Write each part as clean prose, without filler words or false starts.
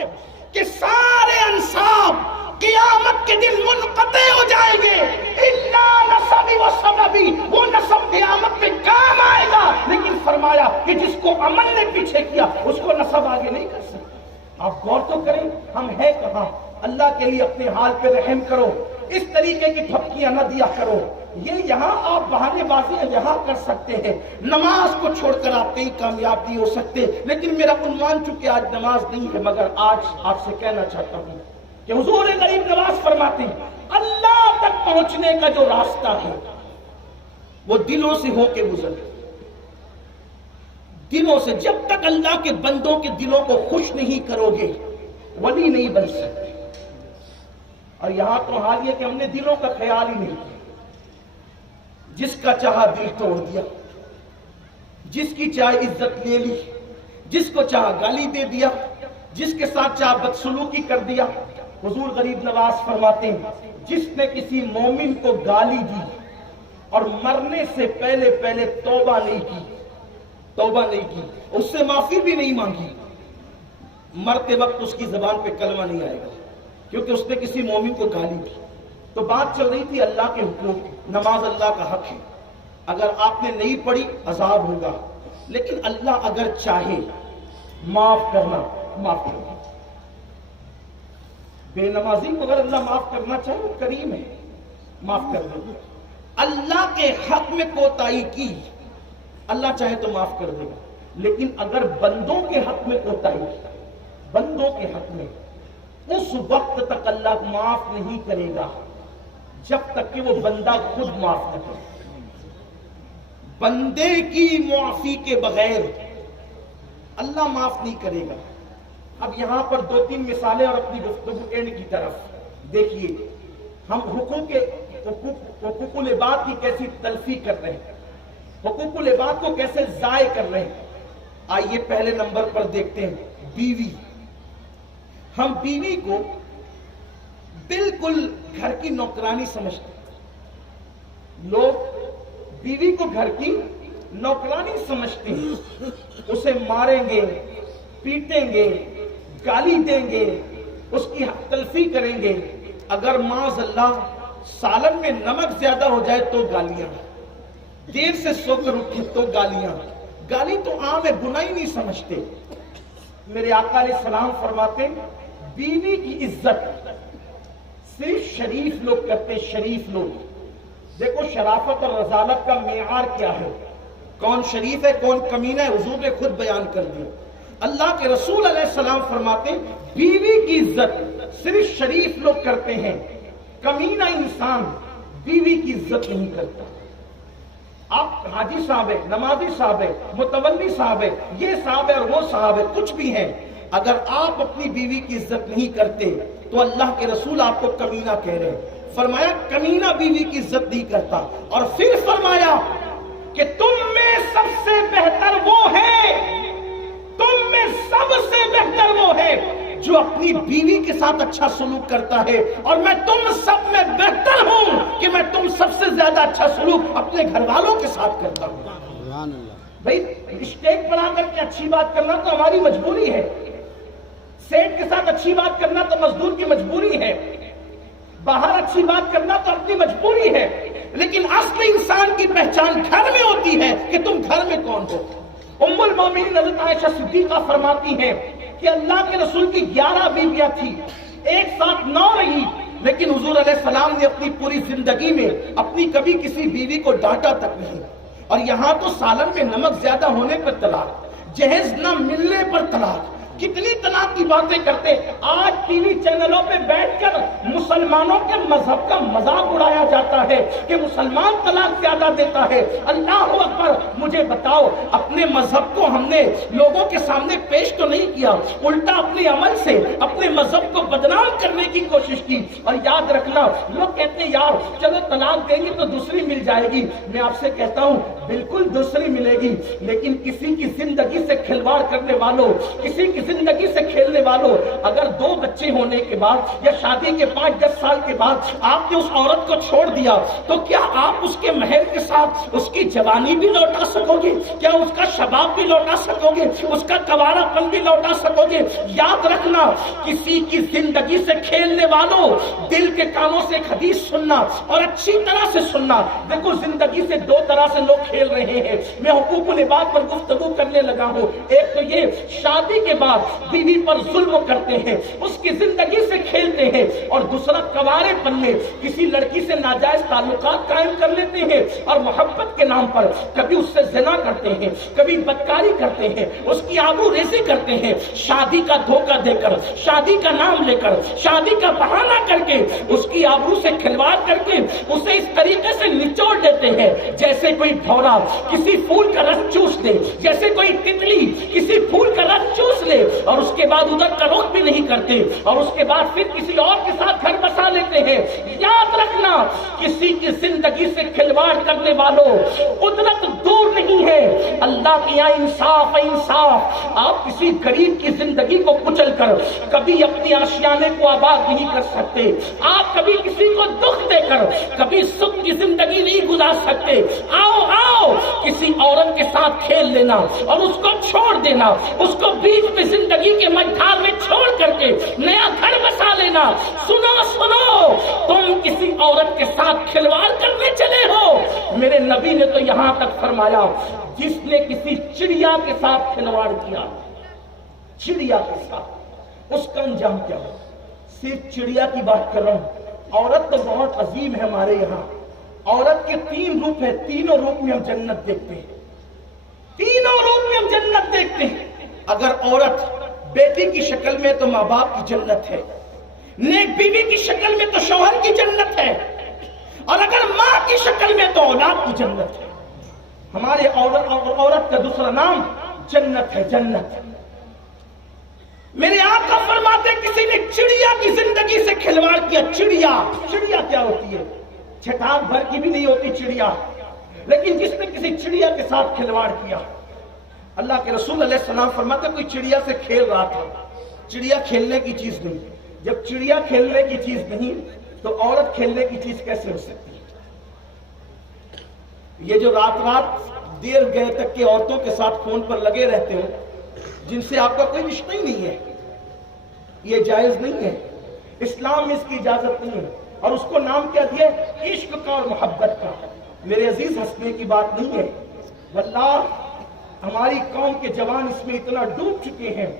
ہے کہ سارے انساب قیامت کے دن منقطع ہو جائیں گے، الا نسبی و سببی، وہ نسب قیامت میں کام آئے گا، لیکن فرمایا کہ جس کو عمل نے پیچھے کیا اس کو نسب آگے نہیں کر سکتا۔ آپ غور تو کریں ہم ہیں کہاں؟ اللہ کے لیے اپنے حال پہ رحم کرو، اس طریقے کی دھمکیاں نہ دیا کرو۔ یہ یہاں آپ بہانے بازیاں یہاں کر سکتے ہیں، نماز کو چھوڑ کر آپ کہیں کامیاب نہیں ہو سکتے، لیکن میرا عنوان چونکہ آج نماز نہیں ہے، مگر آج آپ سے کہنا چاہتا ہوں کہ حضور غریب نواز فرماتے ہیں اللہ تک پہنچنے کا جو راستہ ہے وہ دلوں سے ہو کے گزرے، دلوں سے۔ جب تک اللہ کے بندوں کے دلوں کو خوش نہیں کرو گے ولی نہیں بن سکتے۔ اور یہاں تو حال یہ کہ ہم نے دلوں کا خیال ہی نہیں کیا، جس کا چاہا دل توڑ دیا، جس کی چاہے عزت لے لی، جس کو چاہا گالی دے دیا، جس کے ساتھ چاہا بدسلوکی کر دیا۔ حضور غریب نواز فرماتے ہیں جس نے کسی مومن کو گالی دی اور مرنے سے پہلے پہلے توبہ نہیں کی، اس سے معافی بھی نہیں مانگی، مرتے وقت اس کی زبان پہ کلمہ نہیں آئے گا، کیونکہ اس نے کسی مومن کو گالی دی۔ تو بات چل رہی تھی اللہ کے حکم کی، نماز اللہ کا حق ہے، اگر آپ نے نہیں پڑھی عذاب ہوگا، لیکن اللہ اگر چاہے معاف کرنا معاف کرنا، بے نمازی کو اگر اللہ معاف کرنا چاہے وہ کریم ہے، معاف کر دے۔ اللہ کے حق میں کوتاہی کی اللہ چاہے تو معاف کر دے گا، لیکن اگر بندوں کے حق میں کوتاہی کی، بندوں کے حق میں، اس وقت تک اللہ معاف نہیں کرے گا جب تک کہ وہ بندہ خود معاف نہ کرے۔ بندے کی معافی کے بغیر اللہ معاف نہیں کرے گا۔ اب یہاں پر دو تین مثالیں اور اپنی گفتگو اینڈ کی طرف دیکھیے، ہم حقوق العباد کی کیسی تلفی کر رہے ہیں، حقوق العباد کو کیسے ضائع کر رہے ہیں۔ آئیے پہلے نمبر پر دیکھتے ہیں بیوی۔ ہم بیوی کو بالکل گھر کی نوکرانی سمجھتے ہیں، لوگ بیوی کو گھر کی نوکرانی سمجھتے ہیں، اسے ماریں گے، پیٹیں گے، گالی دیں گے، اس کی حق تلفی کریں گے، اگر معاذ اللہ سالن میں نمک زیادہ ہو جائے تو گالیاں، دیر سے سو کر اٹھے تو گالیاں، گالی تو عام ہے، گناہ نہیں سمجھتے۔ میرے آقا علیہ السلام فرماتے بیوی کی عزت صرف شریف لوگ کرتے، شریف لوگ۔ دیکھو شرافت اور رذالت کا معیار کیا ہے، کون شریف ہے کون کمینہ ہے، حضور نے خود بیان کر دیا۔ اللہ کے رسول علیہ السلام فرماتے بیوی کی عزت صرف شریف لوگ کرتے ہیں، کمینہ انسان بیوی کی عزت نہیں کرتا۔ آپ حاجی صاحب ہے، نمازی صاحب ہے، متولی صاحب ہے، یہ صاحب ہے اور وہ صاحب ہے، کچھ بھی ہیں، اگر آپ اپنی بیوی کی عزت نہیں کرتے تو اللہ کے رسول آپ کو کمینہ کہہ رہے ہیں۔ فرمایا کمینہ بیوی کی عزت نہیں کرتا، اور پھر فرمایا کہ تم میں سب سے بہتر وہ ہے، تم میں سب سے بہتر وہ ہے جو اپنی بیوی کے ساتھ اچھا سلوک کرتا ہے، اور میں تم سب میں بہتر ہوں کہ میں تم سب سے زیادہ اچھا سلوک اپنے گھر والوں کے ساتھ کرتا ہوں۔ بھائی اسٹیج پر آ کر کے اچھی بات کرنا تو ہماری مجبوری ہے، سیٹ کے ساتھ اچھی بات کرنا تو مزدور کی مجبوری ہے، باہر اچھی بات کرنا تو اپنی مجبوری ہے، لیکن اصل انسان کی پہچان گھر میں ہوتی ہے کہ تم گھر میں کون ہو۔ ام المومنین حضرت عائشہ صدیقہ فرماتی ہیں کہ اللہ کے رسول کی 11 بیویاں تھی، ایک ساتھ 9 رہی، لیکن حضور علیہ السلام نے اپنی پوری زندگی میں اپنی کبھی کسی بیوی کو ڈانٹا تک نہیں۔ اور یہاں تو سالن میں نمک زیادہ ہونے پر طلاق، جہیز نہ ملنے پر طلاق، کتنی طلاق کی باتیں کرتے۔ آج ٹی وی چینلوں پہ بیٹھ کر مسلمانوں کے مذہب کا مذاق اڑایا جاتا ہے کہ مسلمان طلاق زیادہ دیتا ہے۔ اللہ اکبر، مجھے بتاؤ اپنے مذہب کو ہم نے لوگوں کے سامنے پیش تو نہیں کیا، الٹا اپنے عمل سے اپنے مذہب کو بدنام کرنے کی کوشش کی۔ اور یاد رکھنا، لوگ کہتے ہیں یار چلو طلاق دیں گے تو دوسری مل جائے گی، میں آپ سے کہتا ہوں بالکل دوسری ملے گی، لیکن کسی کی زندگی سے کھلواڑ کرنے والوں، کسی کی زندگی سے کھیل کھیلنے والوں، اگر 2 بچے ہونے کے بعد یا شادی کے 5-10 سال کے بعد آپ نے اس عورت کو چھوڑ دیا تو کیا آپ اس کے مہر کے ساتھ اس کی جوانی بھی لوٹا سکو گے؟ کیا اس کا شباب بھی لوٹا سکو گے؟ اس کا کنوارا پن بھی لوٹا سکو گے؟ یاد رکھنا، کسی کی زندگی سے کھیلنے والوں، دل کے کانوں سے ایک حدیث سننا اور اچھی طرح سے سننا۔ دیکھو زندگی سے 2 طرح سے لوگ کھیل رہے ہیں، میں حقوق العباد پر گفتگو کرنے لگا ہوں۔ ایک تو یہ شادی کے بعد بیوی پر ظلم کرتے ہیں، اس کی زندگی سے کھیلتے ہیں، اور دوسرا کنوارے پن میں کسی لڑکی سے ناجائز تعلقات قائم کر لیتے ہیں اور محبت کے نام پر کبھی اس سے زنا کرتے ہیں، کبھی بدکاری کرتے ہیں، اس کی آبرو ریزی کرتے ہیں، شادی کا دھوکہ دے کر، شادی کا نام لے کر، شادی کا بہانہ کر کے اس کی آبرو سے کھلواڑ کر کے اسے اس طریقے سے نچوڑ دیتے ہیں جیسے کوئی بھورا کسی پھول کا رس چوس دے، جیسے کوئی تتلی کسی پھول کا رس چوس لے، اور اس کے بعد ادھر کا رخ بھی نہیں کرتے، اور اس کے بعد پھر کسی اور کے ساتھ گھر بسا لیتے ہیں۔ یاد رکھنا، کسی کی زندگی سے کھلواڑ کرنے والوں، قدرت دور نہیں ہے، اللہ کے یہاں انصاف ہے، انصاف۔ آپ کسی غریب کی زندگی کو کچل کر کبھی اپنی آشیانے کو آباد نہیں کر سکتے، آپ کبھی کسی کو دکھ دے کر کبھی سکھ کی زندگی نہیں گزار سکتے۔ آؤ آؤ، کسی عورت کے ساتھ کھیل لینا اور اس کو چھوڑ دینا، اس کو بیچ میں زندگی کے مجھار میں چھوڑ کر کے نیا گھر بسا لینا۔ سنو سنو، تم کسی عورت کے ساتھ کھلواڑ کرنے چلے ہو، میرے نبی نے تو یہاں تک فرمایا، جس نے کسی چڑیا کے ساتھ کھلواڑ کیا، چڑیا کے ساتھ، اس کا انجام کیا ہو؟ صرف چڑیا کی بات کر رہا ہوں، عورت تو بہت عظیم ہے ہمارے یہاں۔ عورت کے 3 روپ ہیں، تینوں روپ میں ہم جنت دیکھتے ہیں، تینوں روپ میں ہم جنت دیکھتے ہیں۔ اگر عورت بیٹی کی شکل میں تو ماں باپ کی جنت ہے، نیک بیوی کی شکل میں تو شوہر کی جنت ہے، اور اگر ماں کی شکل میں تو اولاد کی جنت ہے۔ ہمارے عورت کا دوسرا نام جنت ہے، جنت۔ میرے آقا فرماتے کسی نے چڑیا کی زندگی سے کھلواڑ کیا۔ چڑیا، چڑیا کیا ہوتی ہے؟ چھٹاک بھر کی بھی نہیں ہوتی چڑیا، لیکن جس نے کسی چڑیا کے ساتھ کھلواڑ کیا، اللہ کے رسول علیہ السلام فرماتے کوئی چڑیا سے کھیل رہا تھا۔ چڑیا کھیلنے کی چیز نہیں، جب چڑیا کھیلنے کی چیز نہیں تو عورت کھیلنے کی چیز کیسے ہو سکتی ہے؟ یہ جو رات دیر گئے تک کے عورتوں کے ساتھ فون پر لگے رہتے ہو، جن سے آپ کا کوئی رشتہ ہی نہیں ہے، یہ جائز نہیں ہے، اسلام میں اس کی اجازت نہیں ہے، اور اس کو نام کیا دیا؟ عشق کا اور محبت کا۔ میرے عزیز، ہنسنے کی بات نہیں ہے، واللہ ہماری قوم کے جوان اس میں اتنا ڈوب چکے ہیں،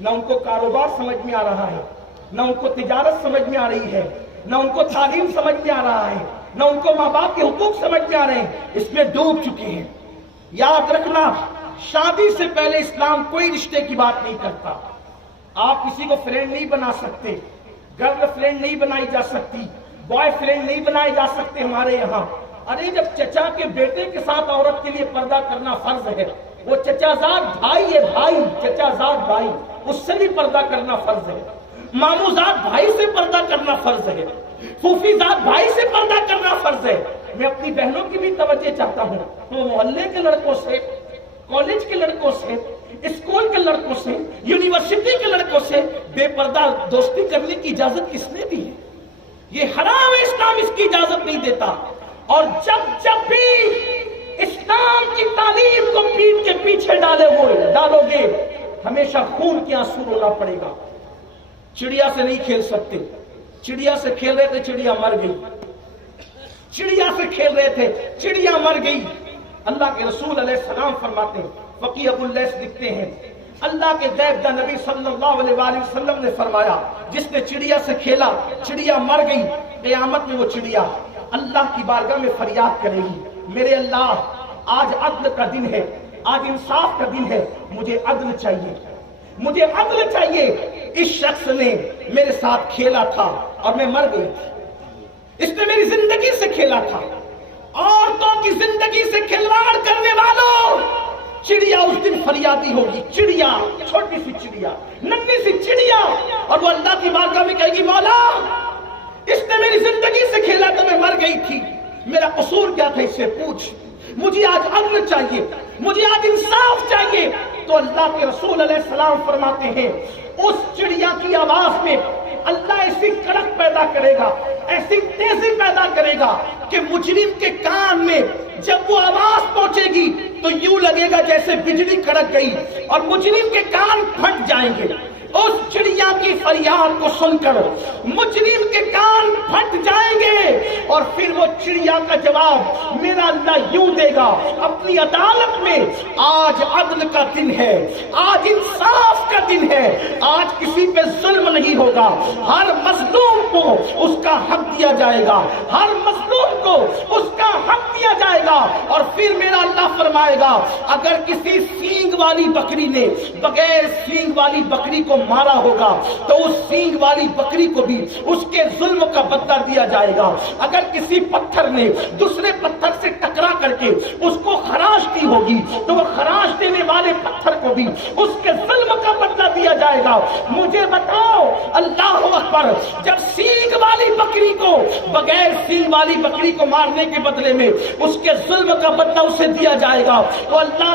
نہ ان کو کاروبار سمجھ میں آ رہا ہے، نہ ان کو تجارت سمجھ میں آ رہی ہے، نہ ان کو تعلیم سمجھ میں آ رہا ہے، نہ ان کو ماں باپ کے حقوق سمجھ میں آ رہے ہیں، اس میں ڈوب چکے ہیں۔ یاد رکھنا، شادی سے پہلے اسلام کوئی رشتے کی بات نہیں کرتا۔ آپ کسی کو فرینڈ نہیں بنا سکتے، گرل فرینڈ نہیں بنائی جا سکتی، بوائے فرینڈ نہیں بنائے جا سکتے ہمارے یہاں۔ ارے جب چچا کے بیٹے کے ساتھ عورت کے لیے پردہ کرنا فرض ہے، وہ چچا زاد بھائی ہے، بھائی، چچا زاد بھائی، اس سے بھی پردہ کرنا فرض ہے، مامو زاد بھائی سے پردہ کرنا فرض ہے، پھوپھی زاد بھائی سے پردہ کرنا فرض ہے۔ میں اپنی بہنوں کی بھی توجہ چاہتا ہوں، تو محلے کے لڑکوں سے، کالج کے لڑکوں سے، اسکول کے لڑکوں سے، یونیورسٹی کے لڑکوں سے بے پردہ دوستی کرنے کی اجازت کس نے دی ہے؟ یہ حرام ہے، اسلام اس کی اجازت نہیں دیتا۔ اور جب بھی اسلام کی تعلیم کو پیٹ کے پیچھے ڈالو گے، ہمیشہ خون کے آنسو رونا پڑے گا۔ چڑیا سے نہیں کھیل سکتے، چڑیا سے کھیل رہے تھے، چڑیا مر گئی، چڑیا سے کھیل رہے تھے، چڑیا مر گئی۔ اللہ کے رسول علیہ السلام فرماتے ہیں، فقیہ ابو اللیث لکھتے ہیں، اللہ کے غیب داں نبی صلی اللہ علیہ وآلہ وسلم نے فرمایا، جس نے چڑیا سے کھیلا، چڑیا مر گئی، قیامت میں وہ چڑیا اللہ کی بارگاہ میں فریاد کرے گی، میرے اللہ، آج عدل کا دن ہے، آج انصاف کا دن ہے، مجھے عدل چاہیے، مجھے عدل چاہیے۔ اس شخص نے میرے ساتھ کھیلا تھا اور میں مر گئی، اس نے میری زندگی سے کھیلا تھا۔ عورتوں کی زندگی سے کھلواڑ کرنے والوں، چڑیا اس دن فریادی ہوگی، چڑیا، چھوٹی سی چڑیا، ننھی سی چڑیا، اور وہ اللہ کی بارگاہ میں کہے گی، مولا، اس نے میری زندگی سے کھیلا تو میں مر گئی تھی، میرا قصور کیا تھا، اس سے پوچھ، مجھے آج عدل چاہیے، مجھے آج انصاف چاہیے۔ تو اللہ کے رسول علیہ السلام فرماتے ہیں، اس آواز میں اللہ ایسی کڑک پیدا کرے گا، ایسی تیزی پیدا کرے گا کہ مجرم کے کان میں جب وہ آواز پہنچے گی تو یوں لگے گا جیسے بجلی کڑک گئی اور مجرم کے کان پھٹ جائیں گے۔ اس چڑیا کی فریاد کو سن کر مجرم کے کان پھٹ جائیں گے اور پھر وہ چڑیا کا جواب میرا اللہ یوں دے گا اپنی عدالت میں، آج عدل کا دن ہے، آج انصاف کا دن ہے، آج کسی پہ ظلم نہیں ہوگا، ہر مظلوم کو اس کا حق دیا جائے گا، ہر مظلوم کو اس کا حق دیا جائے گا۔ اور پھر میرا اللہ فرمائے گا اگر کسی سینگ والی بکری نے بغیر سینگ والی بکری کو مارا ہوگا تو اس سینگ والی بکری کو بھی اس کے ظلم کا بدلہ دیا جائے گا۔ اگر کسی پتھر نے دوسرے پتھر سے ٹکرا کر کے اس کو خراش دی ہوگی تو وہ خراش دینے والے پتھر کو بھی اس کے ظلم کا بدلہ دیا جائے گا۔ مجھے بتاؤ اللہ اکبر، جب سینگ والی بکری کو بغیر سینگ والی بکری کو مارنے کے بدلے میں اس کے ظلم کا بدلہ اسے دیا جائے گا تو اللہ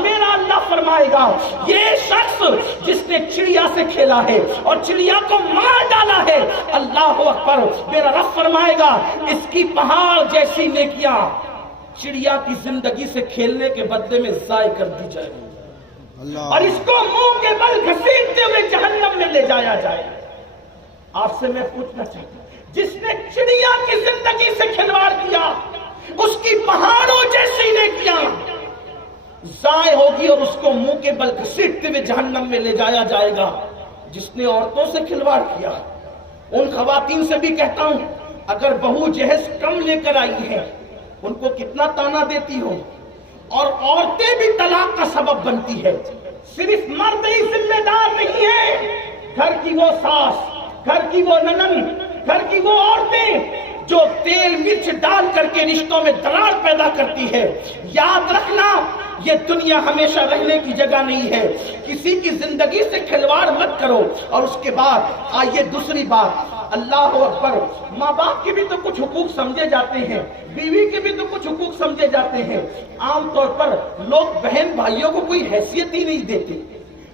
میرا اللہ فرمائے گا یہ شخص جس نے چڑیا سے کھیلا ہے اور چڑیا کو مار ڈالا ہے، اللہ اکبر، میرا رب فرمائے گا اس کی پہاڑ جیسی نیکیاں چڑیا کی زندگی سے کھیلنے کے بدلے میں ضائع کر دی جائے گی اور اس کو منہ کے بل گھسیٹتے ہوئے جہنم میں لے جایا جائے۔ آپ سے میں پوچھنا چاہتا ہوں جس نے چڑیا کی زندگی سے کھلواڑ کیا اس کی پہاڑوں جیسی نیکیاں ضائع ہوگی اور اس کو منہ کے بل گھسیٹتے ہوئے جہنم میں لے جایا جائے گا۔ جس نے عورتوں سے کھلواڑ کیا، ان خواتین سے بھی کہتا ہوں اگر بہو جہیز کم لے کر آئی ہے ان کو کتنا تانا دیتی ہو، اور عورتیں بھی طلاق کا سبب بنتی ہے، صرف مرد ہی ذمہ دار نہیں ہے، گھر کی وہ ساس، گھر کی وہ ننند، گھر کی وہ عورتیں جو تیل مرچ ڈال کر کے رشتوں میں دراڑ پیدا کرتی ہے۔ یاد رکھنا یہ دنیا ہمیشہ رہنے کی جگہ نہیں ہے، کسی کی زندگی سے کھلواڑ مت کرو۔ اور اس کے بعد آئیے دوسری بات، اللہ اکبر، ماں باپ کے بھی تو کچھ حقوق سمجھے جاتے ہیں، بیوی کے بھی تو کچھ حقوق سمجھے جاتے ہیں۔ عام طور پر لوگ بہن بھائیوں کو کوئی حیثیت ہی نہیں دیتے،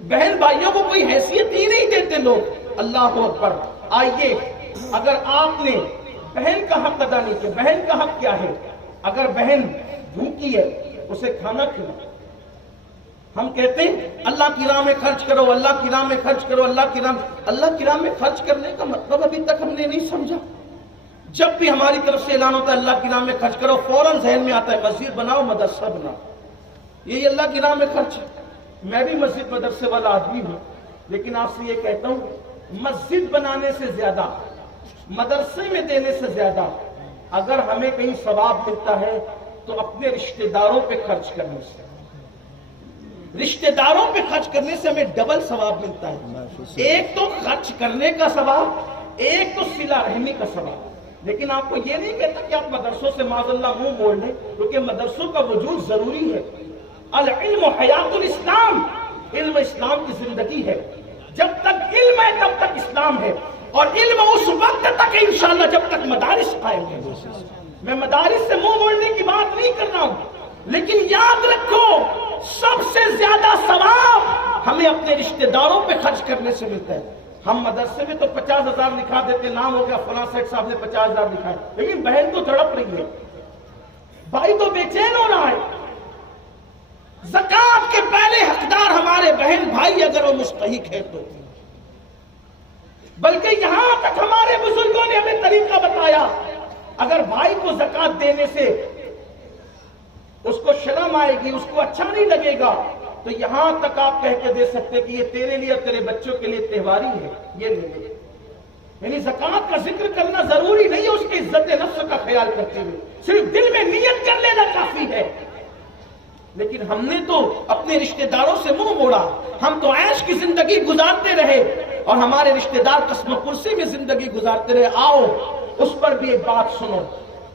بہن بھائیوں کو کوئی حیثیت ہی نہیں دیتے لوگ۔ اللہ اکبر، آئیے اگر آپ نے بہن کا حق ادا نہیں کیا، بہن کا حق کیا ہے؟ اگر بہن بھوکی ہے اسے کھانا کھلاؤ۔ ہم کہتے ہیں اللہ کی راہ میں خرچ کرو، اللہ کی راہ میں خرچ کرو، اللہ کی راہ میں خرچ کرنے کا مطلب ابھی تک ہم نے نہیں سمجھا۔ جب بھی ہماری طرف سے اعلان ہوتا ہے اللہ کی راہ میں خرچ کرو، فوراً ذہن میں آتا ہے مسجد بناؤ، مدرسہ بناؤ، یہی اللہ کی راہ میں خرچ ہے۔ میں بھی مسجد مدرسے والا آدمی ہوں، لیکن آپ سے یہ کہتا ہوں مسجد بنانے سے زیادہ، مدرسے میں دینے سے زیادہ اگر ہمیں کہیں ثواب ملتا ہے تو اپنے رشتہ داروں پہ خرچ کرنے سے، رشتہ داروں پہ خرچ کرنے سے ہمیں ڈبل ثواب ملتا ہے۔ ایک تو خرچ کرنے کا ثواب، ایک تو صلہ رحمی کا ثواب۔ لیکن آپ کو یہ نہیں کہتا کہ آپ مدرسوں سے معاذ اللہ منہ موڑ لیں، کیونکہ مدرسوں کا وجود ضروری ہے۔ العلم حیات الاسلام، علم اسلام کی زندگی ہے، جب تک علم ہے تب تک اسلام ہے، اور علم اس وقت تک ہے انشاءاللہ جب تک مدارس قائم ہے۔ میں مدارس سے منہ موڑنے کی بات نہیں کر رہا ہوں، لیکن یاد رکھو سب سے زیادہ ثواب ہمیں اپنے رشتہ داروں پہ خرچ کرنے سے ملتا ہے۔ ہم مدرسے میں تو 50,000 لکھا دیتے، نام ہو گیا فلاں سیٹ صاحب نے 50,000 لکھا ہے، لیکن بہن تو تڑپ رہی ہے، بھائی تو بے چین ہو رہا ہے۔ زکوٰۃ کے پہلے حقدار ہمارے بہن بھائی اگر وہ مستحق ہے تو، بلکہ یہاں تک ہمارے بزرگوں نے ہمیں طریقہ بتایا، اگر بھائی کو زکوٰۃ دینے سے اس کو شرم آئے گی، اس کو اچھا نہیں لگے گا، تو یہاں تک آپ کہہ کے دے سکتے کہ یہ تیرے لیے اور تیرے بچوں کے لیے تہواری ہے، یہ لے لے۔ یعنی زکوٰۃ کا ذکر کرنا ضروری نہیں ہے، اس کی عزت نفس کا خیال کرتے ہوئے صرف دل میں نیت کر لینا کافی ہے۔ لیکن ہم نے تو اپنے رشتہ داروں سے منہ موڑا، ہم تو عیش کی زندگی گزارتے رہے اور ہمارے رشتہ دار قسم کرسی میں زندگی گزارتے رہے۔ آؤ اس پر بھی ایک بات سنو۔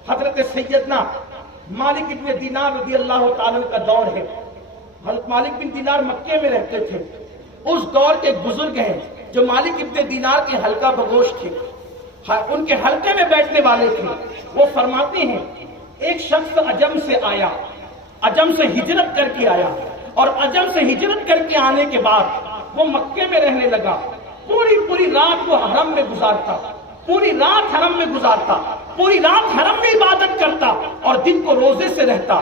حضرت سیدنا مالک ابن دینار رضی اللہ تعالیٰ کا دور ہے۔ حضرت مالک بن دینار مکے میں رہتے تھے۔ اس دور کے ایک بزرگ ہیں جو مالک ابن دینار کے حلقہ بگوش تھے، ان کے حلقے میں بیٹھنے والے تھے۔ وہ فرماتے ہیں ایک شخص عجم سے آیا، عجم سے ہجرت کر کے آیا، اور عجم سے ہجرت کر کے آنے کے بعد وہ مکے میں رہنے لگا۔ پوری رات وہ حرم میں گزارتا، پوری رات حرم میں گزارتا، پوری رات حرم میں عبادت کرتا اور دن کو روزے سے رہتا۔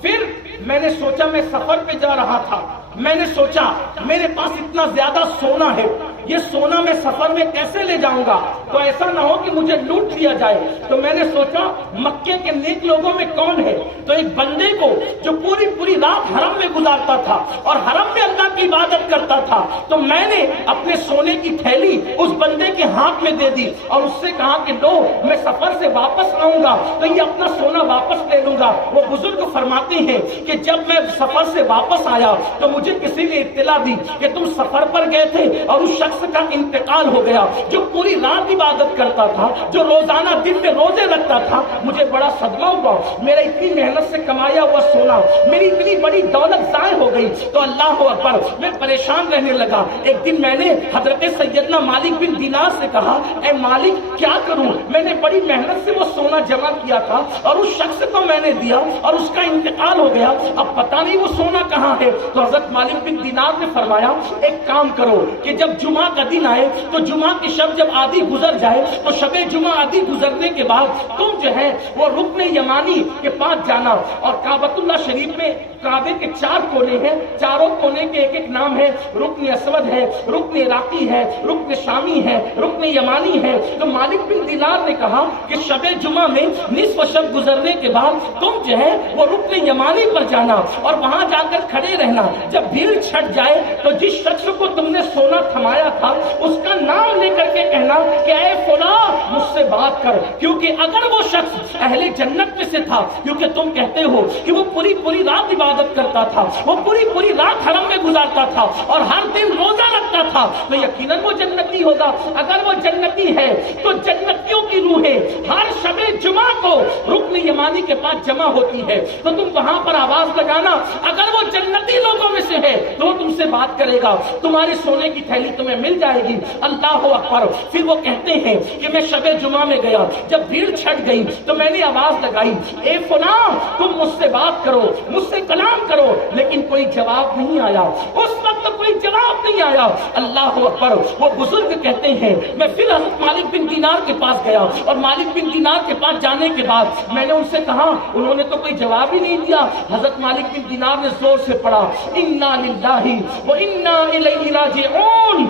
پھر میں نے سوچا میں سفر پہ جا رہا تھا، میں نے سوچا میرے پاس اتنا زیادہ سونا ہے، یہ سونا میں سفر میں کیسے لے جاؤں گا تو ایسا نہ ہو کہ مجھے لوٹ لیا جائے۔ تو میں نے سوچا مکے کے نیک لوگوں میں کون ہے، تو ایک بندے کو جو پوری رات حرم میں گزارتا تھا اور حرم میں اللہ کی عبادت کرتا تھا، تو میں نے اپنے سونے کی تھیلی اس بندے کے ہاتھ میں دے دی اور اس سے کہا کہ لو، میں سفر سے واپس آؤں گا تو یہ اپنا سونا واپس لے لوں گا۔ وہ بزرگ فرماتے ہیں کہ جب میں سفر سے واپس آیا تو مجھے کسی نے اطلاع دی کہ تم سفر پر گئے تھے اور اس شخص کا انتقال ہو گیا جو پوری رات عبادت کرتا تھا، جو روزانہ دن میں روزے رکھتا تھا۔ مجھے بڑا صدمہ ہوا، میرا اتنی محنت سے کمایا ہوا سونا، میری اتنی بڑی دولت ضائع ہو گئی۔ تو اللہ اکبر، میں پریشان رہنے لگا۔ ایک دن میں نے حضرت سیدنا مالک بن دینار سے کہا، اے مالک کیا کروں، میں نے بڑی محنت سے وہ سونا جمع کیا تھا اور اس شخص کو میں نے دیا اور اس کا انتقال ہو گیا، اب پتہ نہیں وہ سونا کہاں ہے۔ تو حضرت مالک بن دینار نے فرمایا ایک کام کرو کہ جب جمعہ کا دن آئے تو جمعہ کی شب جب آدھی گزر جائے تو شب جمعہ آدھی گزرنے کے بعد تم جو ہے وہ رکن یمانی کے پاس جانا، اور کعبۃ اللہ شریف میں کعبے کے 4 کونے ہیں، چاروں کونے کے ایک نام ہے، رکن اسود ہے، رکن عراقی ہے، رکن شامی ہے، رکن یمانی ہے۔ تو مالک بن دینار نے کہا کہ شب جمعہ میں نصف شب گزرنے کے بعد تم جو ہے وہ رکن یمانی پر جانا اور وہاں جا کر کھڑے رہنا، جب بھیڑ چھٹ جائے تو جس شخص کو تم نے سونا تھمایا تھا اس کا نام لے کر کے کہنا کہ اے فلاں مجھ سے بات کر، کیونکہ اگر وہ شخص اہل جنت میں سے تھا، کیونکہ تم کہتے ہو کہ وہ پوری رات عبادت کرتا تھا، وہ پوری رات حرم میں گزارتا تھا اور ہر دن روزہ رکھتا تھا، تو یقیناً وہ جنتی ہوگا۔ اگر وہ جنتی ہے تو جنتیوں کی روحیں ہر شب جمعہ کو رکن یمانی کے پاس جمع ہوتی ہے، تو تم وہاں پر آواز لگانا، اگر وہ جنتی لوگوں میں سے ہے تو وہ تم سے بات کرے گا، تمہاری سونے کی تھیلی تمہیں مل جائے گی۔ اللہ اکبر۔ پھر وہ کہتے ہیں کہ میں شب جمعہ میں گیا، جب بھیڑ چھٹ گئی تو میں نے آواز لگائی، اے فلاں تم مجھ سے بات کرو، مجھ سے کلام کرو، لیکن کوئی جواب نہیں آیا، اس وقت کوئی جواب نہیں آیا۔ اللہ اکبر۔ وہ بزرگ کہتے ہیں میں پھر حضرت مالک بن دینار کے پاس گیا اور مالک بن دینار کے پاس جانے کے بعد میں نے ان سے کہا، انہوں نے تو کوئی جواب ہی نہیں دیا۔ حضرت مالک بن دینار نے زور سے پڑھا، انا للہ و انا الیہ راجعون۔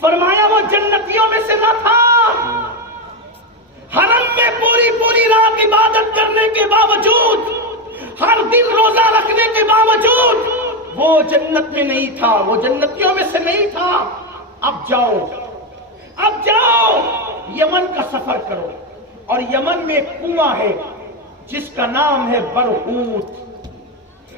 فرمایا وہ جنتیوں میں سے نہ تھا، حرم میں پوری رات عبادت کرنے کے باوجود، ہر دن روزہ رکھنے کے باوجود وہ جنت میں نہیں تھا، وہ جنتیوں میں سے نہیں تھا۔ اب جاؤ یمن کا سفر کرو، اور یمن میں ایک کنواں ہے جس کا نام ہے برہوت،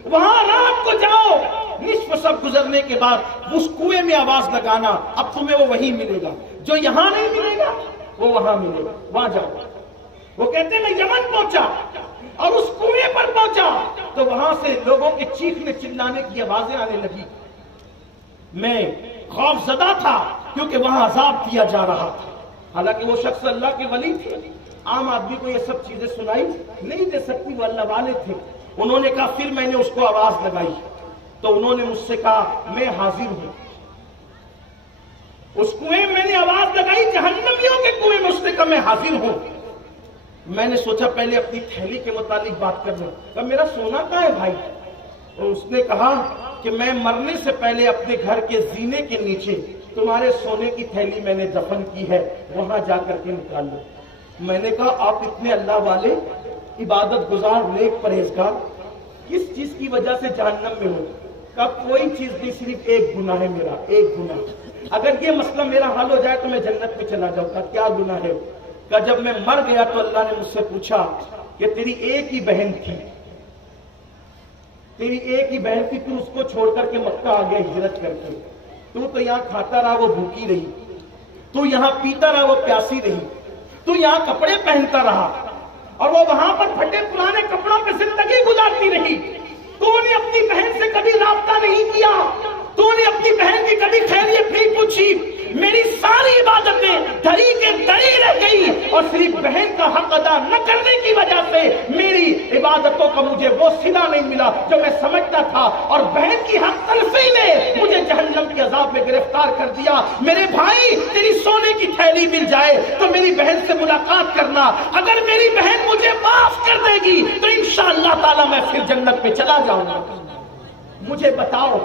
وہاں رات کو جاؤ، نصف شب گزرنے کے بعد اس کنویں میں آواز لگانا، اب تمہیں وہ وہیں ملے گا، جو یہاں نہیں ملے گا وہ وہاں ملے گا، وہاں جاؤ۔ وہ کہتے ہیں میں یمن پہنچا اور اس کنویں پر پہنچا تو وہاں سے لوگوں کے چیخنے چلانے کی آوازیں آنے لگی۔ میں خوف زدہ تھا کیونکہ وہاں عذاب دیا جا رہا تھا، حالانکہ وہ شخص اللہ کے ولی تھے، عام آدمی کو یہ سب چیزیں سنائی نہیں دے سکتی، وہ اللہ والے تھے۔ انہوں نے کہا، پھر میں نے اس کو آواز لگائی تو انہوں نے مجھ سے کہا میں حاضر ہوں۔ اس کنویں میں نے آواز لگائی، جہنمیوں کے کنویں میں، اس نے کہا میں حاضر ہوں۔ میں نے سوچا پہلے اپنی تھیلی کے متعلق بات کر لوں، کہا میرا سونا کہاں ہے بھائی؟ اور اس نے کہا کہ میں مرنے سے پہلے اپنے گھر کے زینے کے نیچے تمہارے سونے کی تھیلی میں نے دفن کی ہے، وہاں جا کر کے نکال لو۔ میں نے کہا آپ اتنے اللہ والے، عبادت گزار، نیک پرہیزگار، کس چیز کی وجہ سے جہنم میں ہو؟ کہا کوئی چیز نہیں، صرف ایک گناہ ہے میرا، ایک گناہ، اگر یہ مسئلہ میرا حل ہو جائے تو میں جنت میں چلا جاؤں گا۔ کیا گناہ ہے؟ کہ جب میں مر گیا تو اللہ نے مجھ سے پوچھا کہ تیری ایک ہی بہن تھی، تو اس کو چھوڑ کر کے مکہ آ گیا ہجرت کر کے، تو یہاں کھاتا رہا وہ بھوکی رہی، تو یہاں پیتا رہا وہ پیاسی رہی، تو یہاں کپڑے پہنتا رہا اور وہ وہاں پر پھٹے پرانے کپڑوں پہ زندگی گزارتی رہی، تو نے اپنی بہن سے کبھی رابطہ نہیں کیا، تو نے اپنی بہن کی کبھی خیریت نہیں پوچھی، میری ساری عبادتیں دھری کے دھری رہ گئی اور صرف بہن کا حق ادا نہ کرنے کی وجہ سے میری عبادتوں کا مجھے وہ صلہ نہیں ملا جو میں سمجھتا تھا، اور بہن کی حق تلفی نے مجھے جہنم کے عذاب میں گرفتار کر دیا۔ میرے بھائی، تیری سونے کی تھیلی مل جائے تو میری بہن سے ملاقات کرنا، اگر میری بہن مجھے معاف کر دے گی تو انشاءاللہ تعالی میں پھر جنت میں چلا جاؤں گا۔ مجھے بتاؤ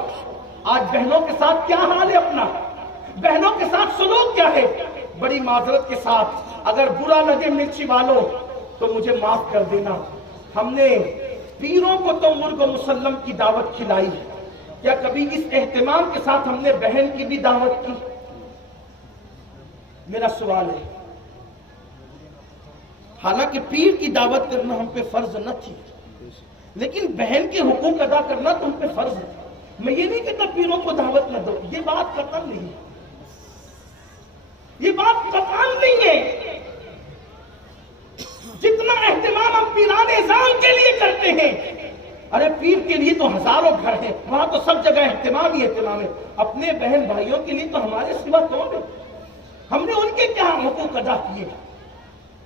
آج بہنوں کے ساتھ کیا حال ہے اپنا، بہنوں کے ساتھ سلوک کیا ہے؟ بڑی معذرت کے ساتھ اگر برا لگے مرچی والوں تو مجھے معاف کر دینا، ہم نے پیروں کو تو مرغ و مسلم کی دعوت کھلائی، کیا کبھی اس اہتمام کے ساتھ ہم نے بہن کی بھی دعوت کی؟ میرا سوال ہے، حالانکہ پیر کی دعوت کرنا ہم پہ فرض نہ تھی، لیکن بہن کے حقوق ادا کرنا تو ہم پہ فرض ہے۔ میں یہ نہیں کہتا پیروں کو دعوت نہ دو، یہ بات قطعاً نہیں ہے، یہ بات قطعاً نہیں ہے۔ جتنا اہتمام ہم پیران اعظام کے لیے کرتے ہیں، ارے پیر کے لیے تو ہزاروں گھر ہیں، وہاں تو سب جگہ اہتمام ہی اہتمام ہے، اپنے بہن بھائیوں کے لیے تو ہمارے سوا کون ہے؟ ہم نے ان کے کیا حقوق ادا کیے؟